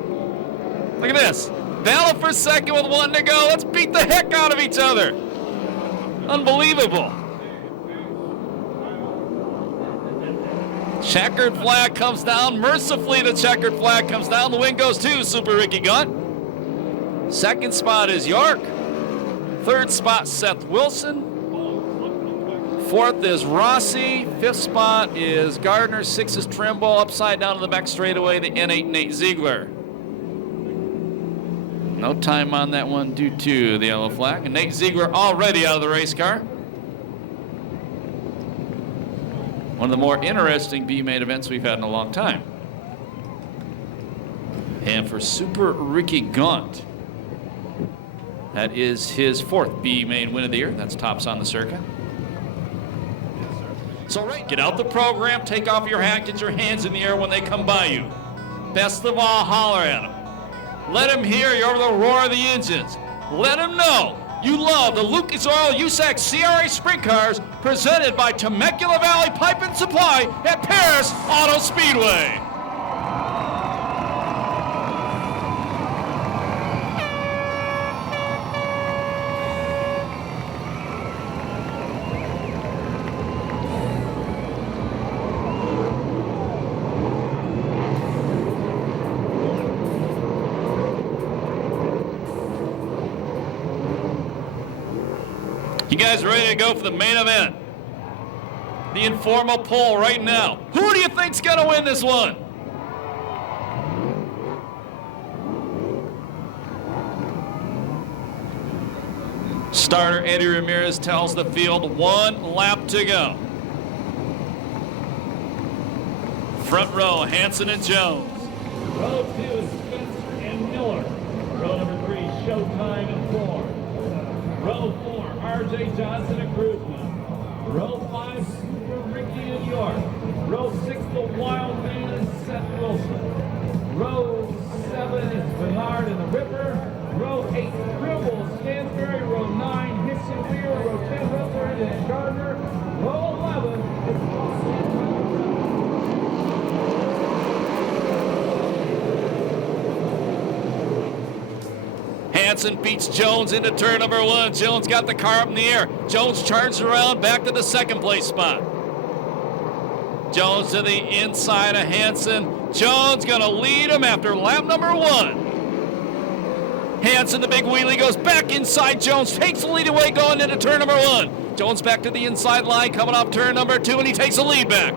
Look at this. Battle for second with one to go. Let's beat the heck out of each other. Unbelievable. Checkered flag comes down. Mercifully, the checkered flag comes down. The win goes to Super Ricky Gunn. Second spot is York. Third spot, Seth Wilson. Fourth is Rossi. Fifth spot is Gardner. Sixth is Trimble. Upside down in the back straightaway, the N8 Nate Ziegler. No time on that one due to the yellow flag. And Nate Ziegler already out of the race car. One of the more interesting B-main events we've had in a long time. And for Super Ricky Gaunt, that is his fourth B-main win of the year. That's tops on the circuit. So get out the program, take off your hat, get your hands in the air when they come by you. Best of all, holler at them. Let them hear you over the roar of the engines. Let them know you love the Lucas Oil USAC CRA Sprint Cars presented by Temecula Valley Pipe and Supply at Perris Auto Speedway. You guys ready to go for the main event? The informal poll right now. Who do you think's gonna win this one? Starter Eddie Ramirez tells the field 1 lap to go. Front row, Hanson and Jones. Row 2 is Spencer and Miller. Row number 3, Showtime and Ford. Row 4, R.J. Johnson and Cruzman. Row 5, Super Ricky and York. Row 6, the Wild Man and Seth Wilson. Row 7 is Bernard and the Ripper. Row 8, Gribble, Stansberry. Row 9, Hickson Weir. Row 10, Rutherford and Gardner. Row 11 is Hanson beats Jones into turn number 1. Jones got the car up in the air. Jones charges around back to the second place spot. Jones to the inside of Hanson. Jones gonna lead him after lap number 1. Hanson, the big wheelie, goes back inside Jones, takes the lead away going into turn number 1. Jones back to the inside line, coming off turn number 2, and he takes the lead back.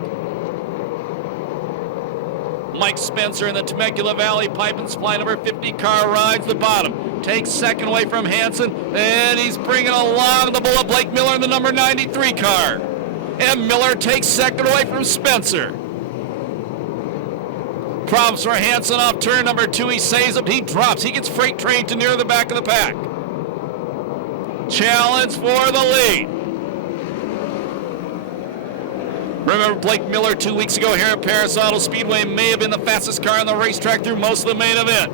Mike Spencer in the Temecula Valley Pipe and Supply number 50 car rides the bottom. Takes second away from Hanson, and he's bringing along the bullet Blake Miller in the number 93 car. And Miller takes second away from Spencer. Problems for Hanson off turn number 2. He saves him, he drops, he gets freight trained to near the back of the pack. Challenge for the lead. Remember, Blake Miller 2 weeks ago here at Perris Auto Speedway may have been the fastest car on the racetrack through most of the main event.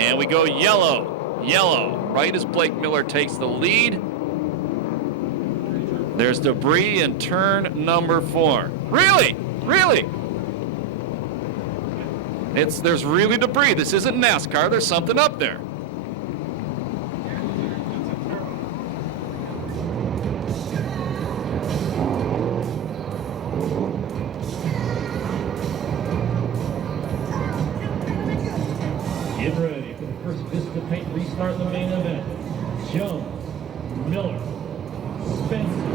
And we go yellow, yellow, right as Blake Miller takes the lead. There's debris in turn number 4. Really? Really? There's really debris. This isn't NASCAR. There's something up there. Get ready for the first Vista Paint restart the main event. Jones, Miller, Spencer,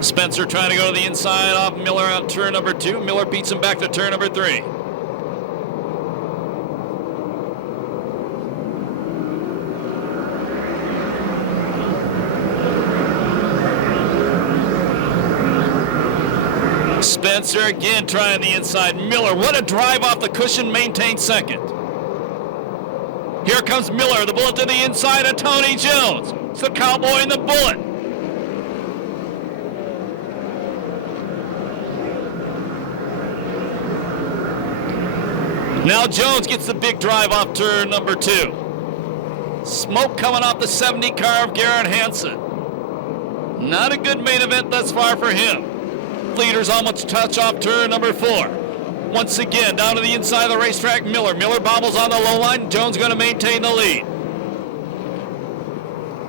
Spencer trying to go to the inside off Miller on turn number 2. Miller beats him back to turn number 3. Spencer again trying the inside. Miller, what a drive off the cushion, maintained second. Here comes Miller, the bullet to the inside of Tony Jones. It's the Cowboy and the Bullet. Now Jones gets the big drive off turn number 2. Smoke coming off the 70 car of Garrett Hanson. Not a good main event thus far for him. Leaders almost touch off turn number 4. Once again, down to the inside of the racetrack, Miller. Miller bobbles on the low line. Jones going to maintain the lead.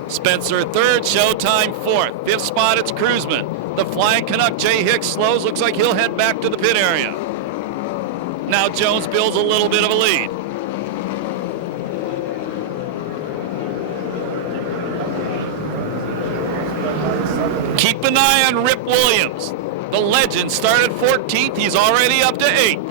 Spencer 3rd, Showtime 4th. 5th spot, it's Cruzman. The Flying Canuck, Jay Hicks, slows. Looks like he'll head back to the pit area. Now Jones builds a little bit of a lead. Keep an eye on Rip Williams. The legend started 14th. He's already up to 8th.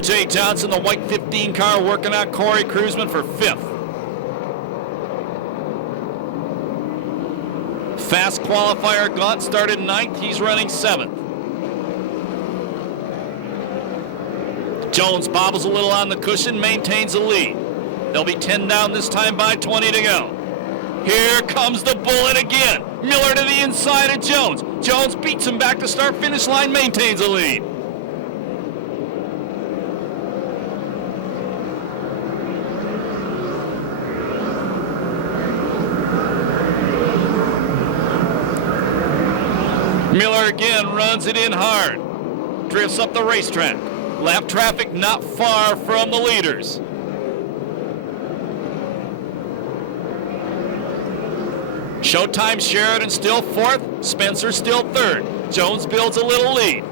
R.J. Johnson, the white 15 car, working on Corey Cruzman for 5th. Fast qualifier Gaunt started 9th. He's running 7th. Jones bobbles a little on the cushion, maintains the lead. They'll be 10 down this time by 20 to go. Here comes the bullet again. Miller to the inside of Jones. Jones beats him back to start-finish line, maintains the lead. Miller again runs it in hard. Drifts up the racetrack. Lap traffic not far from the leaders. Showtime Sheridan still 4th. Spencer still 3rd. Jones builds a little lead.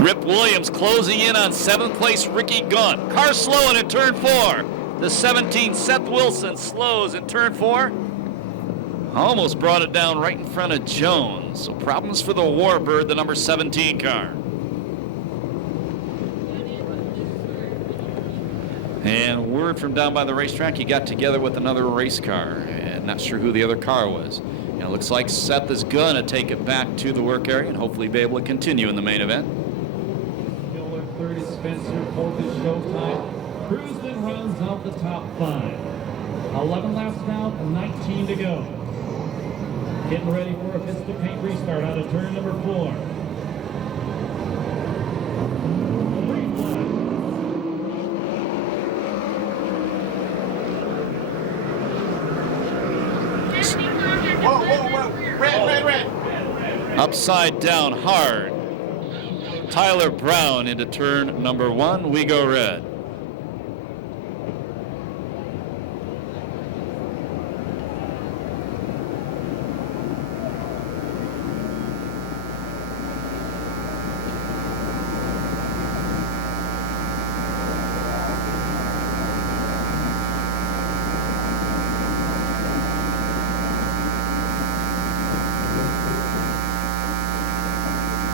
Rip Williams closing in on 7th place Ricky Gunn. Car slowing in turn 4. The 17 Seth Wilson slows in turn 4. Almost brought it down right in front of Jones. So problems for the Warbird, the number 17 car. And word from down by the racetrack, he got together with another race car. And not sure who the other car was. And it looks like Seth is going to take it back to the work area and hopefully be able to continue in the main event. Miller, 3rd is Spencer, 4th is Showtime. Cruz then runs out the top 5. 11 laps now, 19 to go. Getting ready for a pistol paint restart out of turn number 4. Upside down hard. Tyler Brown into turn number 1. We go red.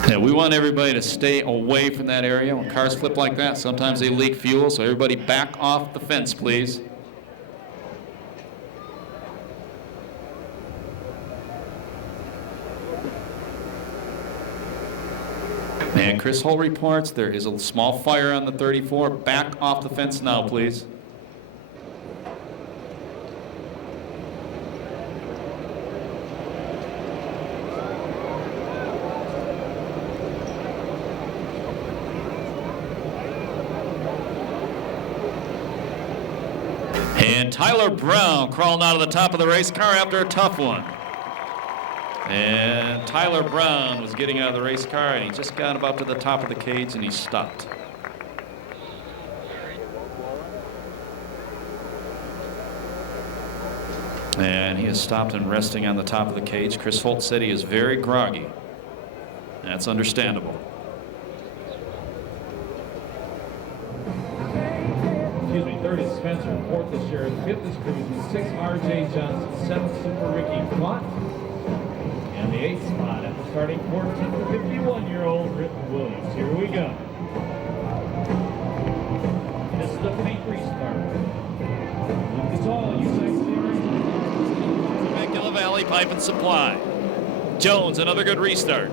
Yeah, we want everybody to stay away from that area. When cars flip like that, sometimes they leak fuel, so everybody back off the fence, please. And Chris Hull reports there is a small fire on the 34. Back off the fence now, please. And Tyler Brown crawling out of the top of the race car after a tough one. And Tyler Brown was getting out of the race car, and he just got about to the top of the cage, and he stopped. And he has stopped and resting on the top of the cage. Chris Holt said he is very groggy. That's understandable. Excuse me, 3rd is Spencer, 4th is Sheridan, 5th is Cruz, 6th RJ Johnson, 7th Super Ricky Gaunt, and the 8th spot at the starting 14th, the 51-year-old Rip Williams. Here we go. This is the paint restart. It's all USAC. Temecula Valley Pipe and Supply. Jones, another good restart.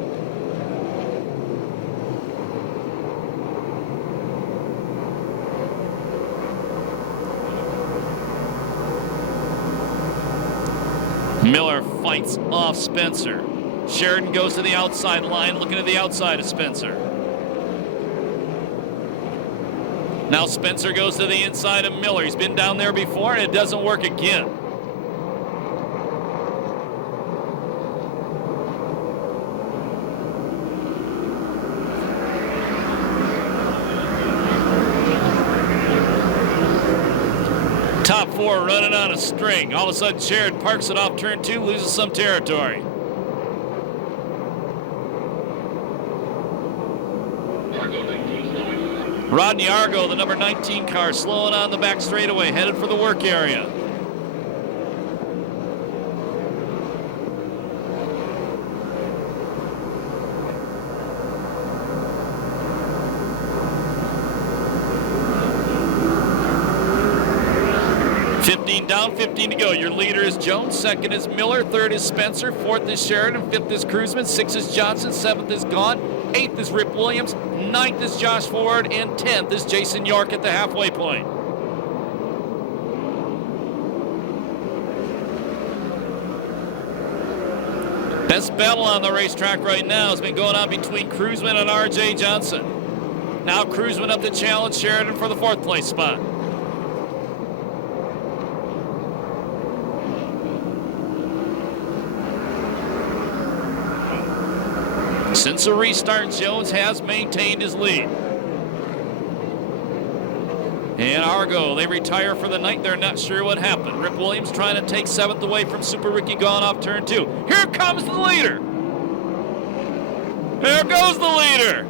Miller fights off Spencer. Sheridan goes to the outside line, looking at the outside of Spencer. Now Spencer goes to the inside of Miller. He's been down there before, and it doesn't work again. Top 4 running on a string. All of a sudden, Sheridan parks it off turn 2, loses some territory. Rodney Argo, the number 19 car, slowing on the back straightaway, headed for the work area. down, 15 to go. Your leader is Jones, second is Miller, third is Spencer, fourth is Sheridan, fifth is Cruzman, sixth is Johnson, seventh is Gaunt, eighth is Rip Williams, ninth is Josh Ford, and 10th is Jason York at the halfway point. Best battle on the racetrack right now has been going on between Cruzman and R.J. Johnson. Now Cruzman up to challenge Sheridan for the 4th place spot. Since the restart, Jones has maintained his lead. And Argo, they retire for the night. They're not sure what happened. Rip Williams trying to take 7th away from Super Ricky Gaunt off turn 2. Here comes the leader. There goes the leader.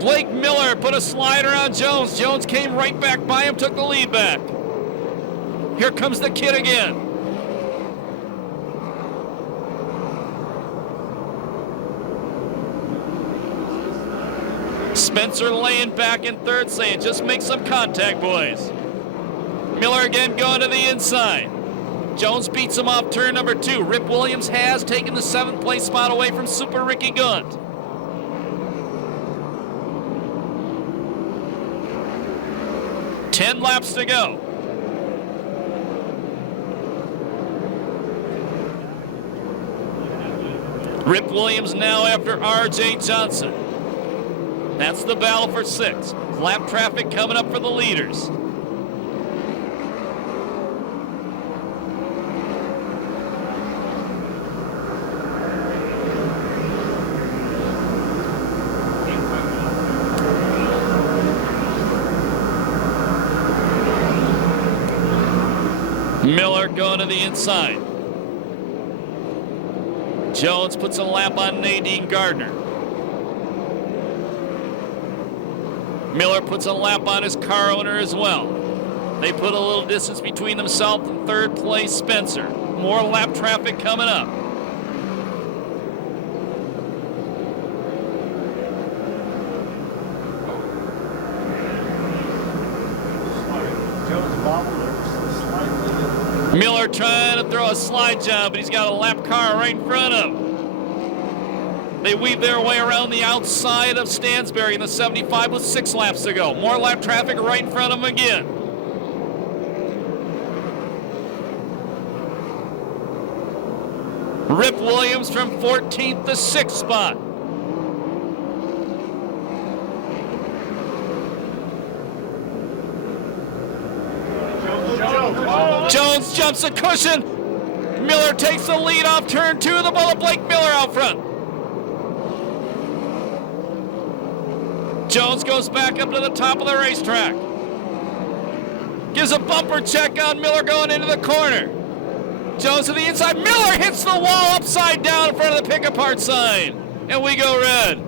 Blake Miller put a slider on Jones. Jones came right back by him, took the lead back. Here comes the kid again. Spencer laying back in 3rd, saying, just make some contact, boys. Miller again going to the inside. Jones beats him off turn number 2. Rip Williams has taken the 7th place spot away from Super Ricky Gaunt. Ten laps to go. Rip Williams now after R.J. Johnson. That's the battle for 6. Lap traffic coming up for the leaders. Miller going to the inside. Jones puts a lap on Nadine Gardner. Miller puts a lap on his car owner as well. They put a little distance between themselves and 3rd place Spencer. More lap traffic coming up. Miller trying to throw a slide job, but he's got a lap car right in front of him. They weave their way around the outside of Stansberry in the 75 with 6 laps to go. More lap traffic right in front of them again. Rip Williams from 14th to 6th spot. Jones jumps a cushion. Miller takes the lead off turn 2. The ball of Blake Miller out front. Jones goes back up to the top of the racetrack. Gives a bumper check on Miller going into the corner. Jones to the inside. Miller hits the wall upside down in front of the pick-apart sign. And we go red.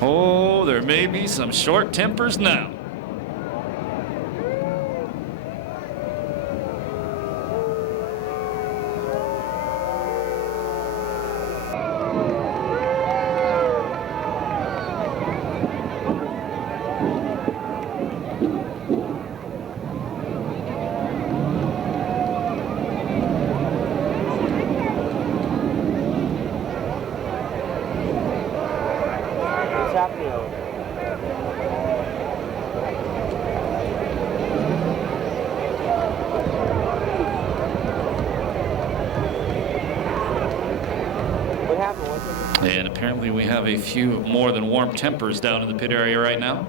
Oh, there may be some short tempers now. And apparently we have a few more than warm tempers down in the pit area right now.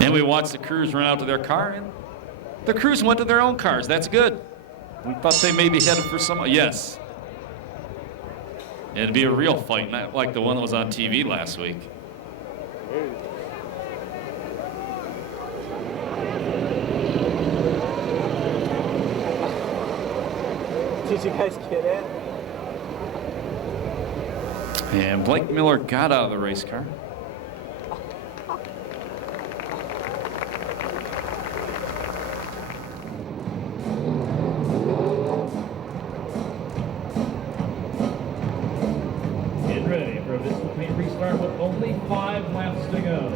And we watched the crews run out to their car, and the crews went to their own cars. That's good. We thought they may be headed for some. Yes. It'd be a real fight, not like the one that was on TV last week. Did you guys get it? And Blake Miller got out of the race car. restart with only 5 laps to go.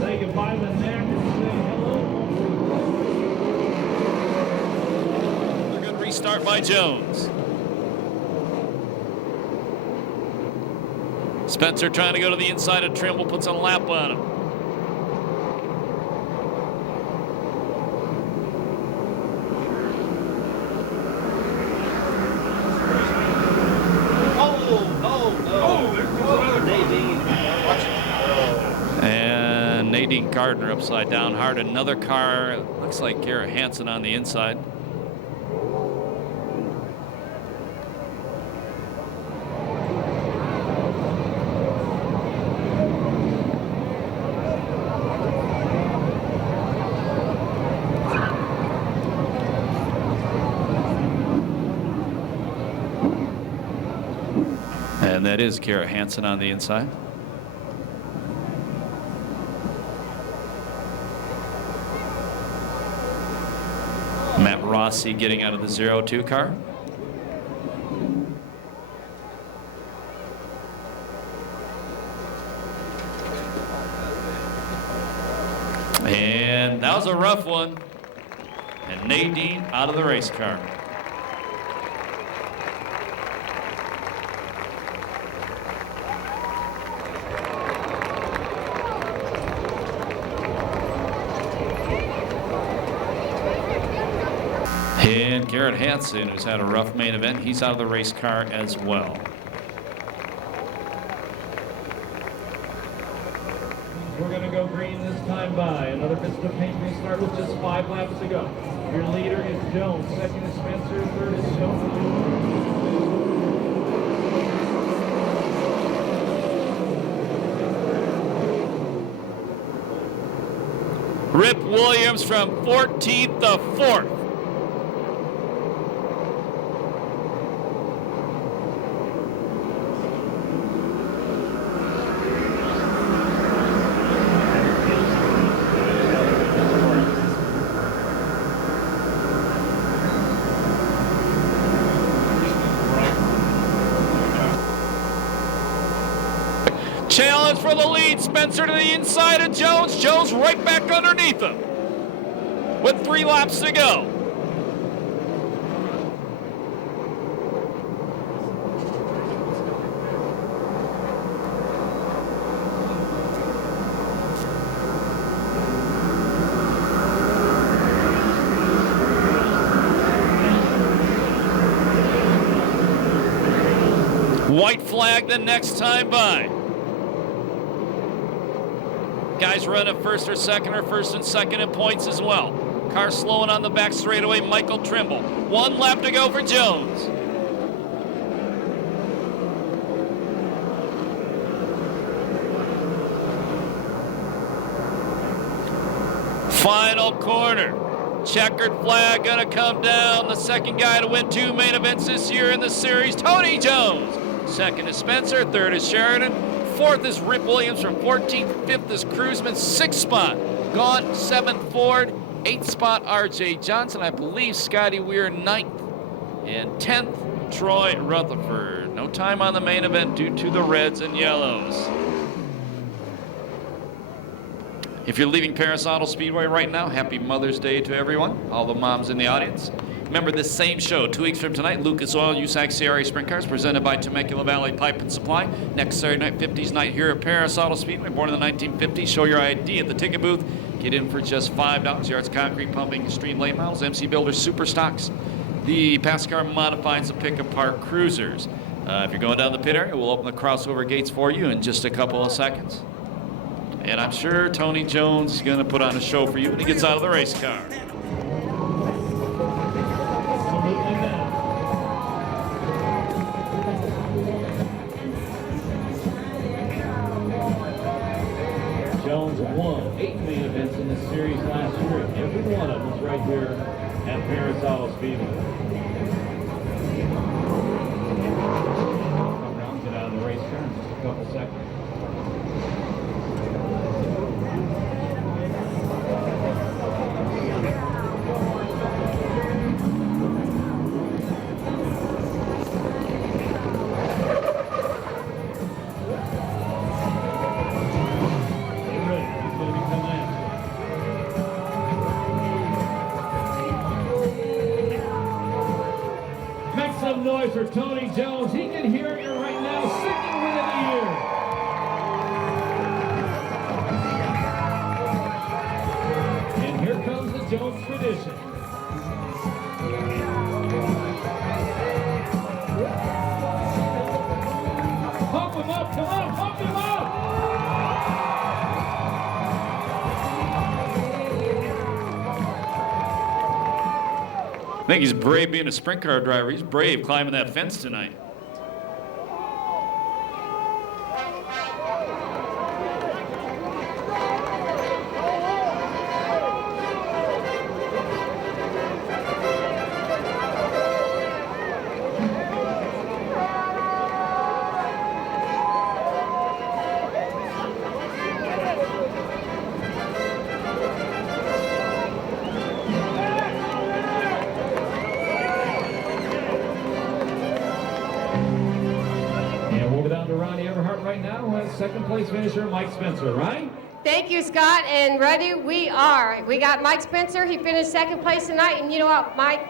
Say goodbye to the neck and say hello. A good restart by Jones. Spencer trying to go to the inside of Trimble, puts a lap on him. And Nadine Gardner upside down hard. Another car, looks like Garrett Hansen on the inside. And that is Garrett Hansen on the inside. Matt Rossi getting out of the 0-2 car. And that was a rough one. And Nadine out of the race car. And Garrett Hansen, who's had a rough main event, he's out of the race car as well. We're going to go green this time by. Another pistol paint restart with just 5 laps to go. Your leader is Jones. Second is Spencer. Third is Jones. Rip Williams from 14th to 4th. Challenge for the lead. Spencer to the inside of Jones. Jones right back underneath him with 3 laps to go. White flag the next time by. Guys running first or second in points as well. Car slowing on the back straightaway, Michael Trimble. 1 lap to go for Jones. Final corner. Checkered flag gonna come down. The second guy to win 2 main events this year in the series, Tony Jones. Second is Spencer, third is Sheridan. 4th is Rip Williams from 14th. 5th is Cruzman. 6th spot, Gaunt. 7th, Ford. 8th spot, R.J. Johnson. I believe Scotty Weir 9th. And 10th, Troy Rutherford. No time on the main event due to the reds and yellows. If you're leaving Perris Auto Speedway right now, happy Mother's Day to everyone, all the moms in the audience. Remember, this same show, 2 weeks from tonight, Lucas Oil, USAC CRA Sprint Cars, presented by Temecula Valley Pipe and Supply. Next Saturday night, 50s night here at Perris Auto Speedway, born in the 1950s. Show your ID at the ticket booth. Get in for just $5. Yards Concrete Pumping, Extreme Late Models, MC Builders, Super Stocks. The Pass Car Modifieds, the Pick Apart Cruisers. If you're going down the pit area, we'll open the crossover gates for you in just a couple of seconds. And I'm sure Tony Jones is going to put on a show for you when he gets out of the race car. Jones won 8 main events in this series last year, and every one of them was right here at Perris Auto Speedway. Come around, get out of the race car in just a couple seconds. some noise for Tony Jones. He can hear it right now. Second win of the year. And here comes the Jones tradition. Pump him up, come on, pump him up! I think he's brave being a sprint car driver. He's brave climbing that fence tonight. Second place finisher, Mike Spencer, right? Thank you, Scott and Ruddy. We got Mike Spencer. He finished second place tonight. And you know what, Mike?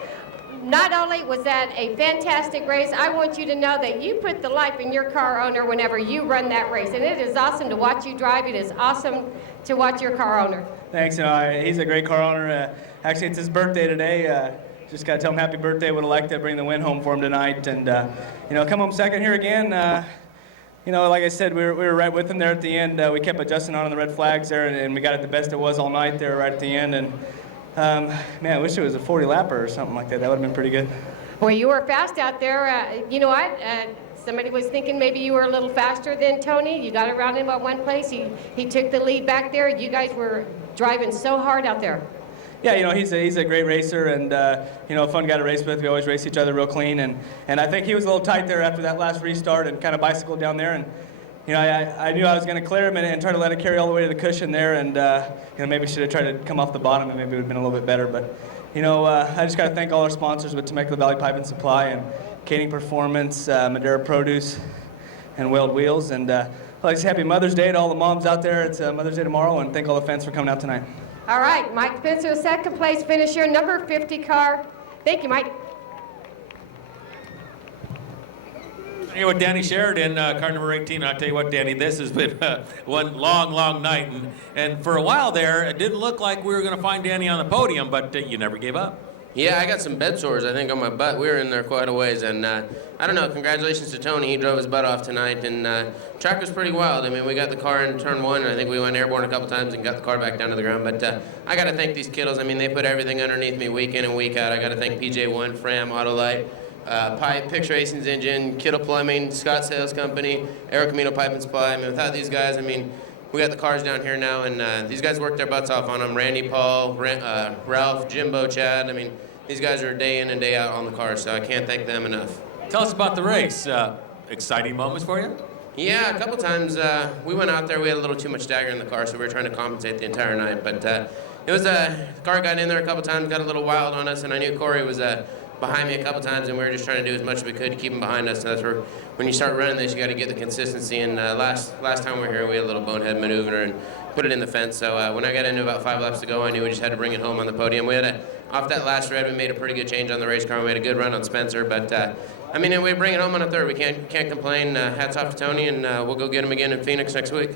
Not only was that a fantastic race, I want you to know that you put the life in your car owner whenever you run that race. And it is awesome to watch you drive. It is awesome to watch your car owner. Thanks. You know, he's a great car owner. Actually, it's his birthday today. Just got to tell him happy birthday. Would have liked to bring the win home for him tonight. And, you know, come home second here again. You know, like I said, we were right with him there at the end. We kept adjusting on the red flags there, and we got it the best it was all night there right at the end. And, man, I wish it was a 40-lapper or something like that. That would have been pretty good. Well, you were fast out there. You know what? Somebody was thinking maybe you were a little faster than Tony. You got around him at one place. He took the lead back there. You guys were driving so hard out there. Yeah, you know, he's a great racer and, you know, a fun guy to race with. We always race each other real clean. And I think he was a little tight there after that last restart and kind of bicycled down there. And, you know, I knew I was going to clear him and try to let it carry all the way to the cushion there. And, you know, maybe should have tried to come off the bottom and maybe it would have been a little bit better. But, you know, I just got to thank all our sponsors with Temecula Valley Pipe and Supply and Caning Performance, Madera Produce, and Weld Wheels. And I'd like to say happy Mother's Day to all the moms out there. It's Mother's Day tomorrow. And thank all the fans for coming out tonight. All right, Mike Spencer, second place finisher, number 50 car. Thank you, Mike. Here with Danny Sheridan, car number 18. I'll tell you what, Danny, this has been one long, long night. And for a while there, it didn't look like we were going to find Danny on the podium, but you never gave up. Yeah, I got some bed sores, I think, on my butt. We were in there quite a ways, and I don't know, congratulations to Tony. He drove his butt off tonight, and track was pretty wild. I mean, we got the car in turn one, and I think we went airborne a couple times and got the car back down to the ground. But I got to thank these kiddos. I mean, they put everything underneath me week in and week out. I got to thank PJ1, Fram, Autolite, Pipe, Pix Racing's Engine, Kittle Plumbing, Scott Sales Company, Aero Camino Pipe and Supply. I mean, without these guys, I mean, we got the cars down here now, and these guys worked their butts off on them. Randy, Paul, Ralph, Jimbo, Chad. I mean, these guys are day in and day out on the car, so I can't thank them enough. Tell us about the race. Exciting moments for you? Yeah, a couple times we went out there. We had a little too much stagger in the car, so we were trying to compensate the entire night. But it was the car got in there a couple times, got a little wild on us, and I knew Corey was behind me a couple times, and we were just trying to do as much as we could to keep him behind us. And that's where, when you start running this, you got to get the consistency. And last time we were here, we had a little bonehead maneuver and put it in the fence. So when I got into about 5 laps to go, I knew we just had to bring it home on the podium. We had off that last red, we made a pretty good change on the race car. We had a good run on Spencer, but I mean, we bring it home on a third. We can't complain. Hats off to Tony, and we'll go get him again in Phoenix next week.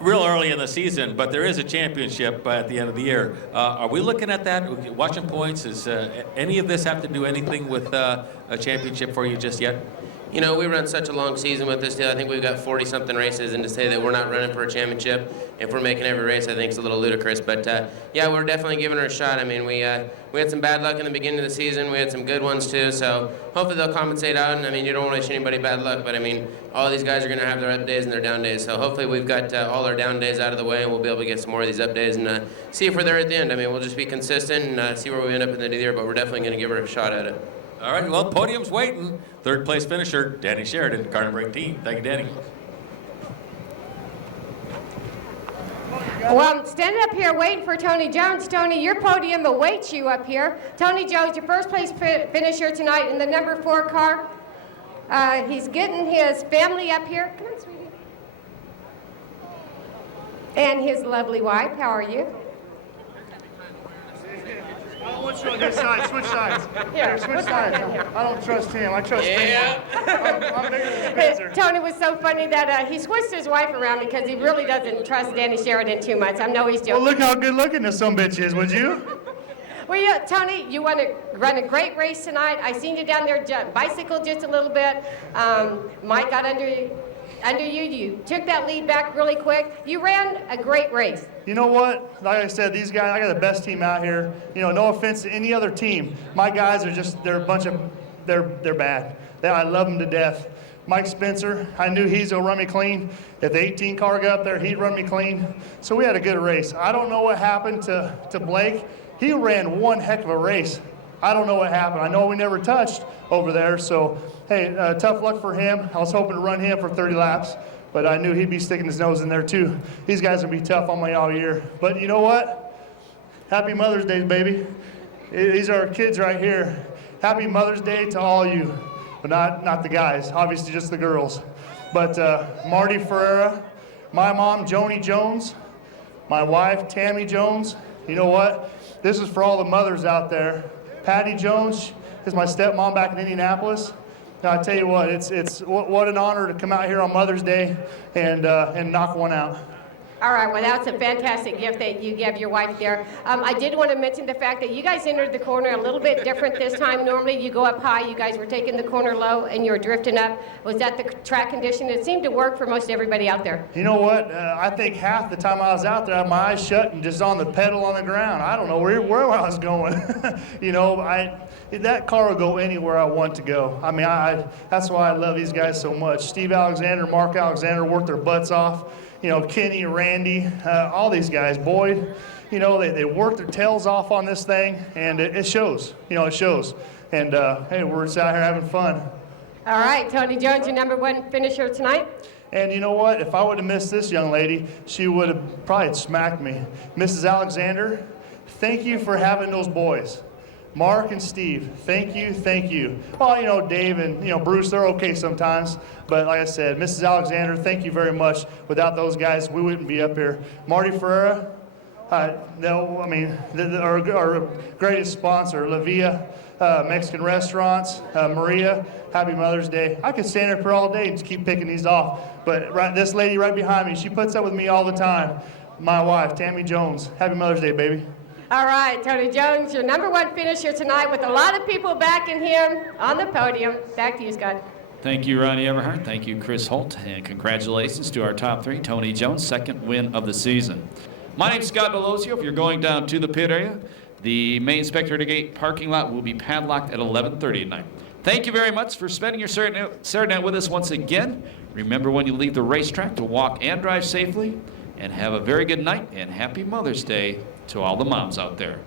Real early in the season, but there is a championship at the end of the year. Are we looking at that? Watching points, is any of this have to do anything with a championship for you just yet? You know, we run such a long season with this deal. I think we've got 40-something races, and to say that we're not running for a championship, if we're making every race, I think it's a little ludicrous. But yeah, we're definitely giving her a shot. I mean, we had some bad luck in the beginning of the season. We had some good ones too. So hopefully they'll compensate out. And I mean, you don't want to wish anybody bad luck, but I mean, all these guys are going to have their up days and their down days. So hopefully we've got all our down days out of the way, and we'll be able to get some more of these up days and see if we're there at the end. I mean, we'll just be consistent and see where we end up in the end of the year. But we're definitely going to give her a shot at it. All right, well, podium's waiting. Third place finisher, Danny Sheridan, car number 18. Thank you, Danny. Well, standing up here waiting for Tony Jones. Tony, your podium awaits you up here. Tony Jones, your first place finisher tonight in the number 4 car. He's getting his family up here. Come on, sweetie. And his lovely wife. How are you? I don't want you on his side. Switch sides. Here, Switch what's that sides. in here? I don't trust him. I trust Yeah. I'm bigger than Spencer. Tony was so funny that he switched his wife around because he really doesn't trust Danny Sheridan too much. I know he's joking. Well, look how good looking this son bitch is, would you? Well, yeah, Tony, you want to run a great race tonight. I seen you down there bicycle just a little bit. Mike got under you. You took that lead back really quick. You ran a great race. You know what? Like I said, these guys, I got the best team out here. You know, no offense to any other team. My guys are just, they're a bunch of, they're bad. I love them to death. Mike Spencer, I knew he's gonna run me clean. If the 18 car got up there, he'd run me clean. So we had a good race. I don't know what happened to Blake. He ran one heck of a race. I don't know what happened. I know we never touched over there, so hey, tough luck for him. I was hoping to run him for 30 laps, but I knew he'd be sticking his nose in there too. These guys will be tough on me all year. But you know what? Happy Mother's Day, baby. These are our kids right here. Happy Mother's Day to all you, but not the guys, obviously just the girls. But Marty Ferreira, my mom, Joni Jones, my wife, Tammy Jones. You know what? This is for all the mothers out there. Patty Jones is my stepmom back in Indianapolis. Now, I tell you what, it's what an honor to come out here on Mother's Day and knock one out. All right, well, that's a fantastic gift that you gave your wife there. I did want to mention the fact that you guys entered the corner a little bit different this time. Normally, you go up high. You guys were taking the corner low, and you were drifting up. Was that the track condition? It seemed to work for most everybody out there. You know what? I think half the time I was out there, I had my eyes shut and just on the pedal on the ground. I don't know where I was going. You know, that car will go anywhere I want to go. I mean, that's why I love these guys so much. Steve Alexander, Mark Alexander worked their butts off. You know, Kenny, Randy, all these guys, Boyd, you know, they work their tails off on this thing, and it shows. You know, it shows. And, hey, we're just out here having fun. All right, Tony Jones, your #1 finisher tonight. And you know what? If I would have missed this young lady, she would have probably smacked me. Mrs. Alexander, thank you for having those boys. Mark and Steve, thank you, thank you. Well, you know, Dave and, you know, Bruce, they're okay sometimes. But like I said, Mrs. Alexander, thank you very much. Without those guys, we wouldn't be up here. Marty Ferreira, no, I mean, our greatest sponsor, La Via, Mexican Restaurants, Maria, happy Mother's Day. I could stand up here all day and just keep picking these off. But this lady right behind me, she puts up with me all the time. My wife, Tammy Jones, happy Mother's Day, baby. All right, Tony Jones, your #1 finisher tonight with a lot of people backing him on the podium. Back to you, Scott. Thank you, Ronnie Everhart. Thank you, Chris Holt. And congratulations to our top three. Tony Jones, second win of the season. My name's Scott Delosio. If you're going down to the pit area, the main Spectator Gate parking lot will be padlocked at 11:30 tonight. Thank you very much for spending your Saturday night with us once again. Remember when you leave the racetrack to walk and drive safely. And have a very good night and happy Mother's Day to all the moms out there.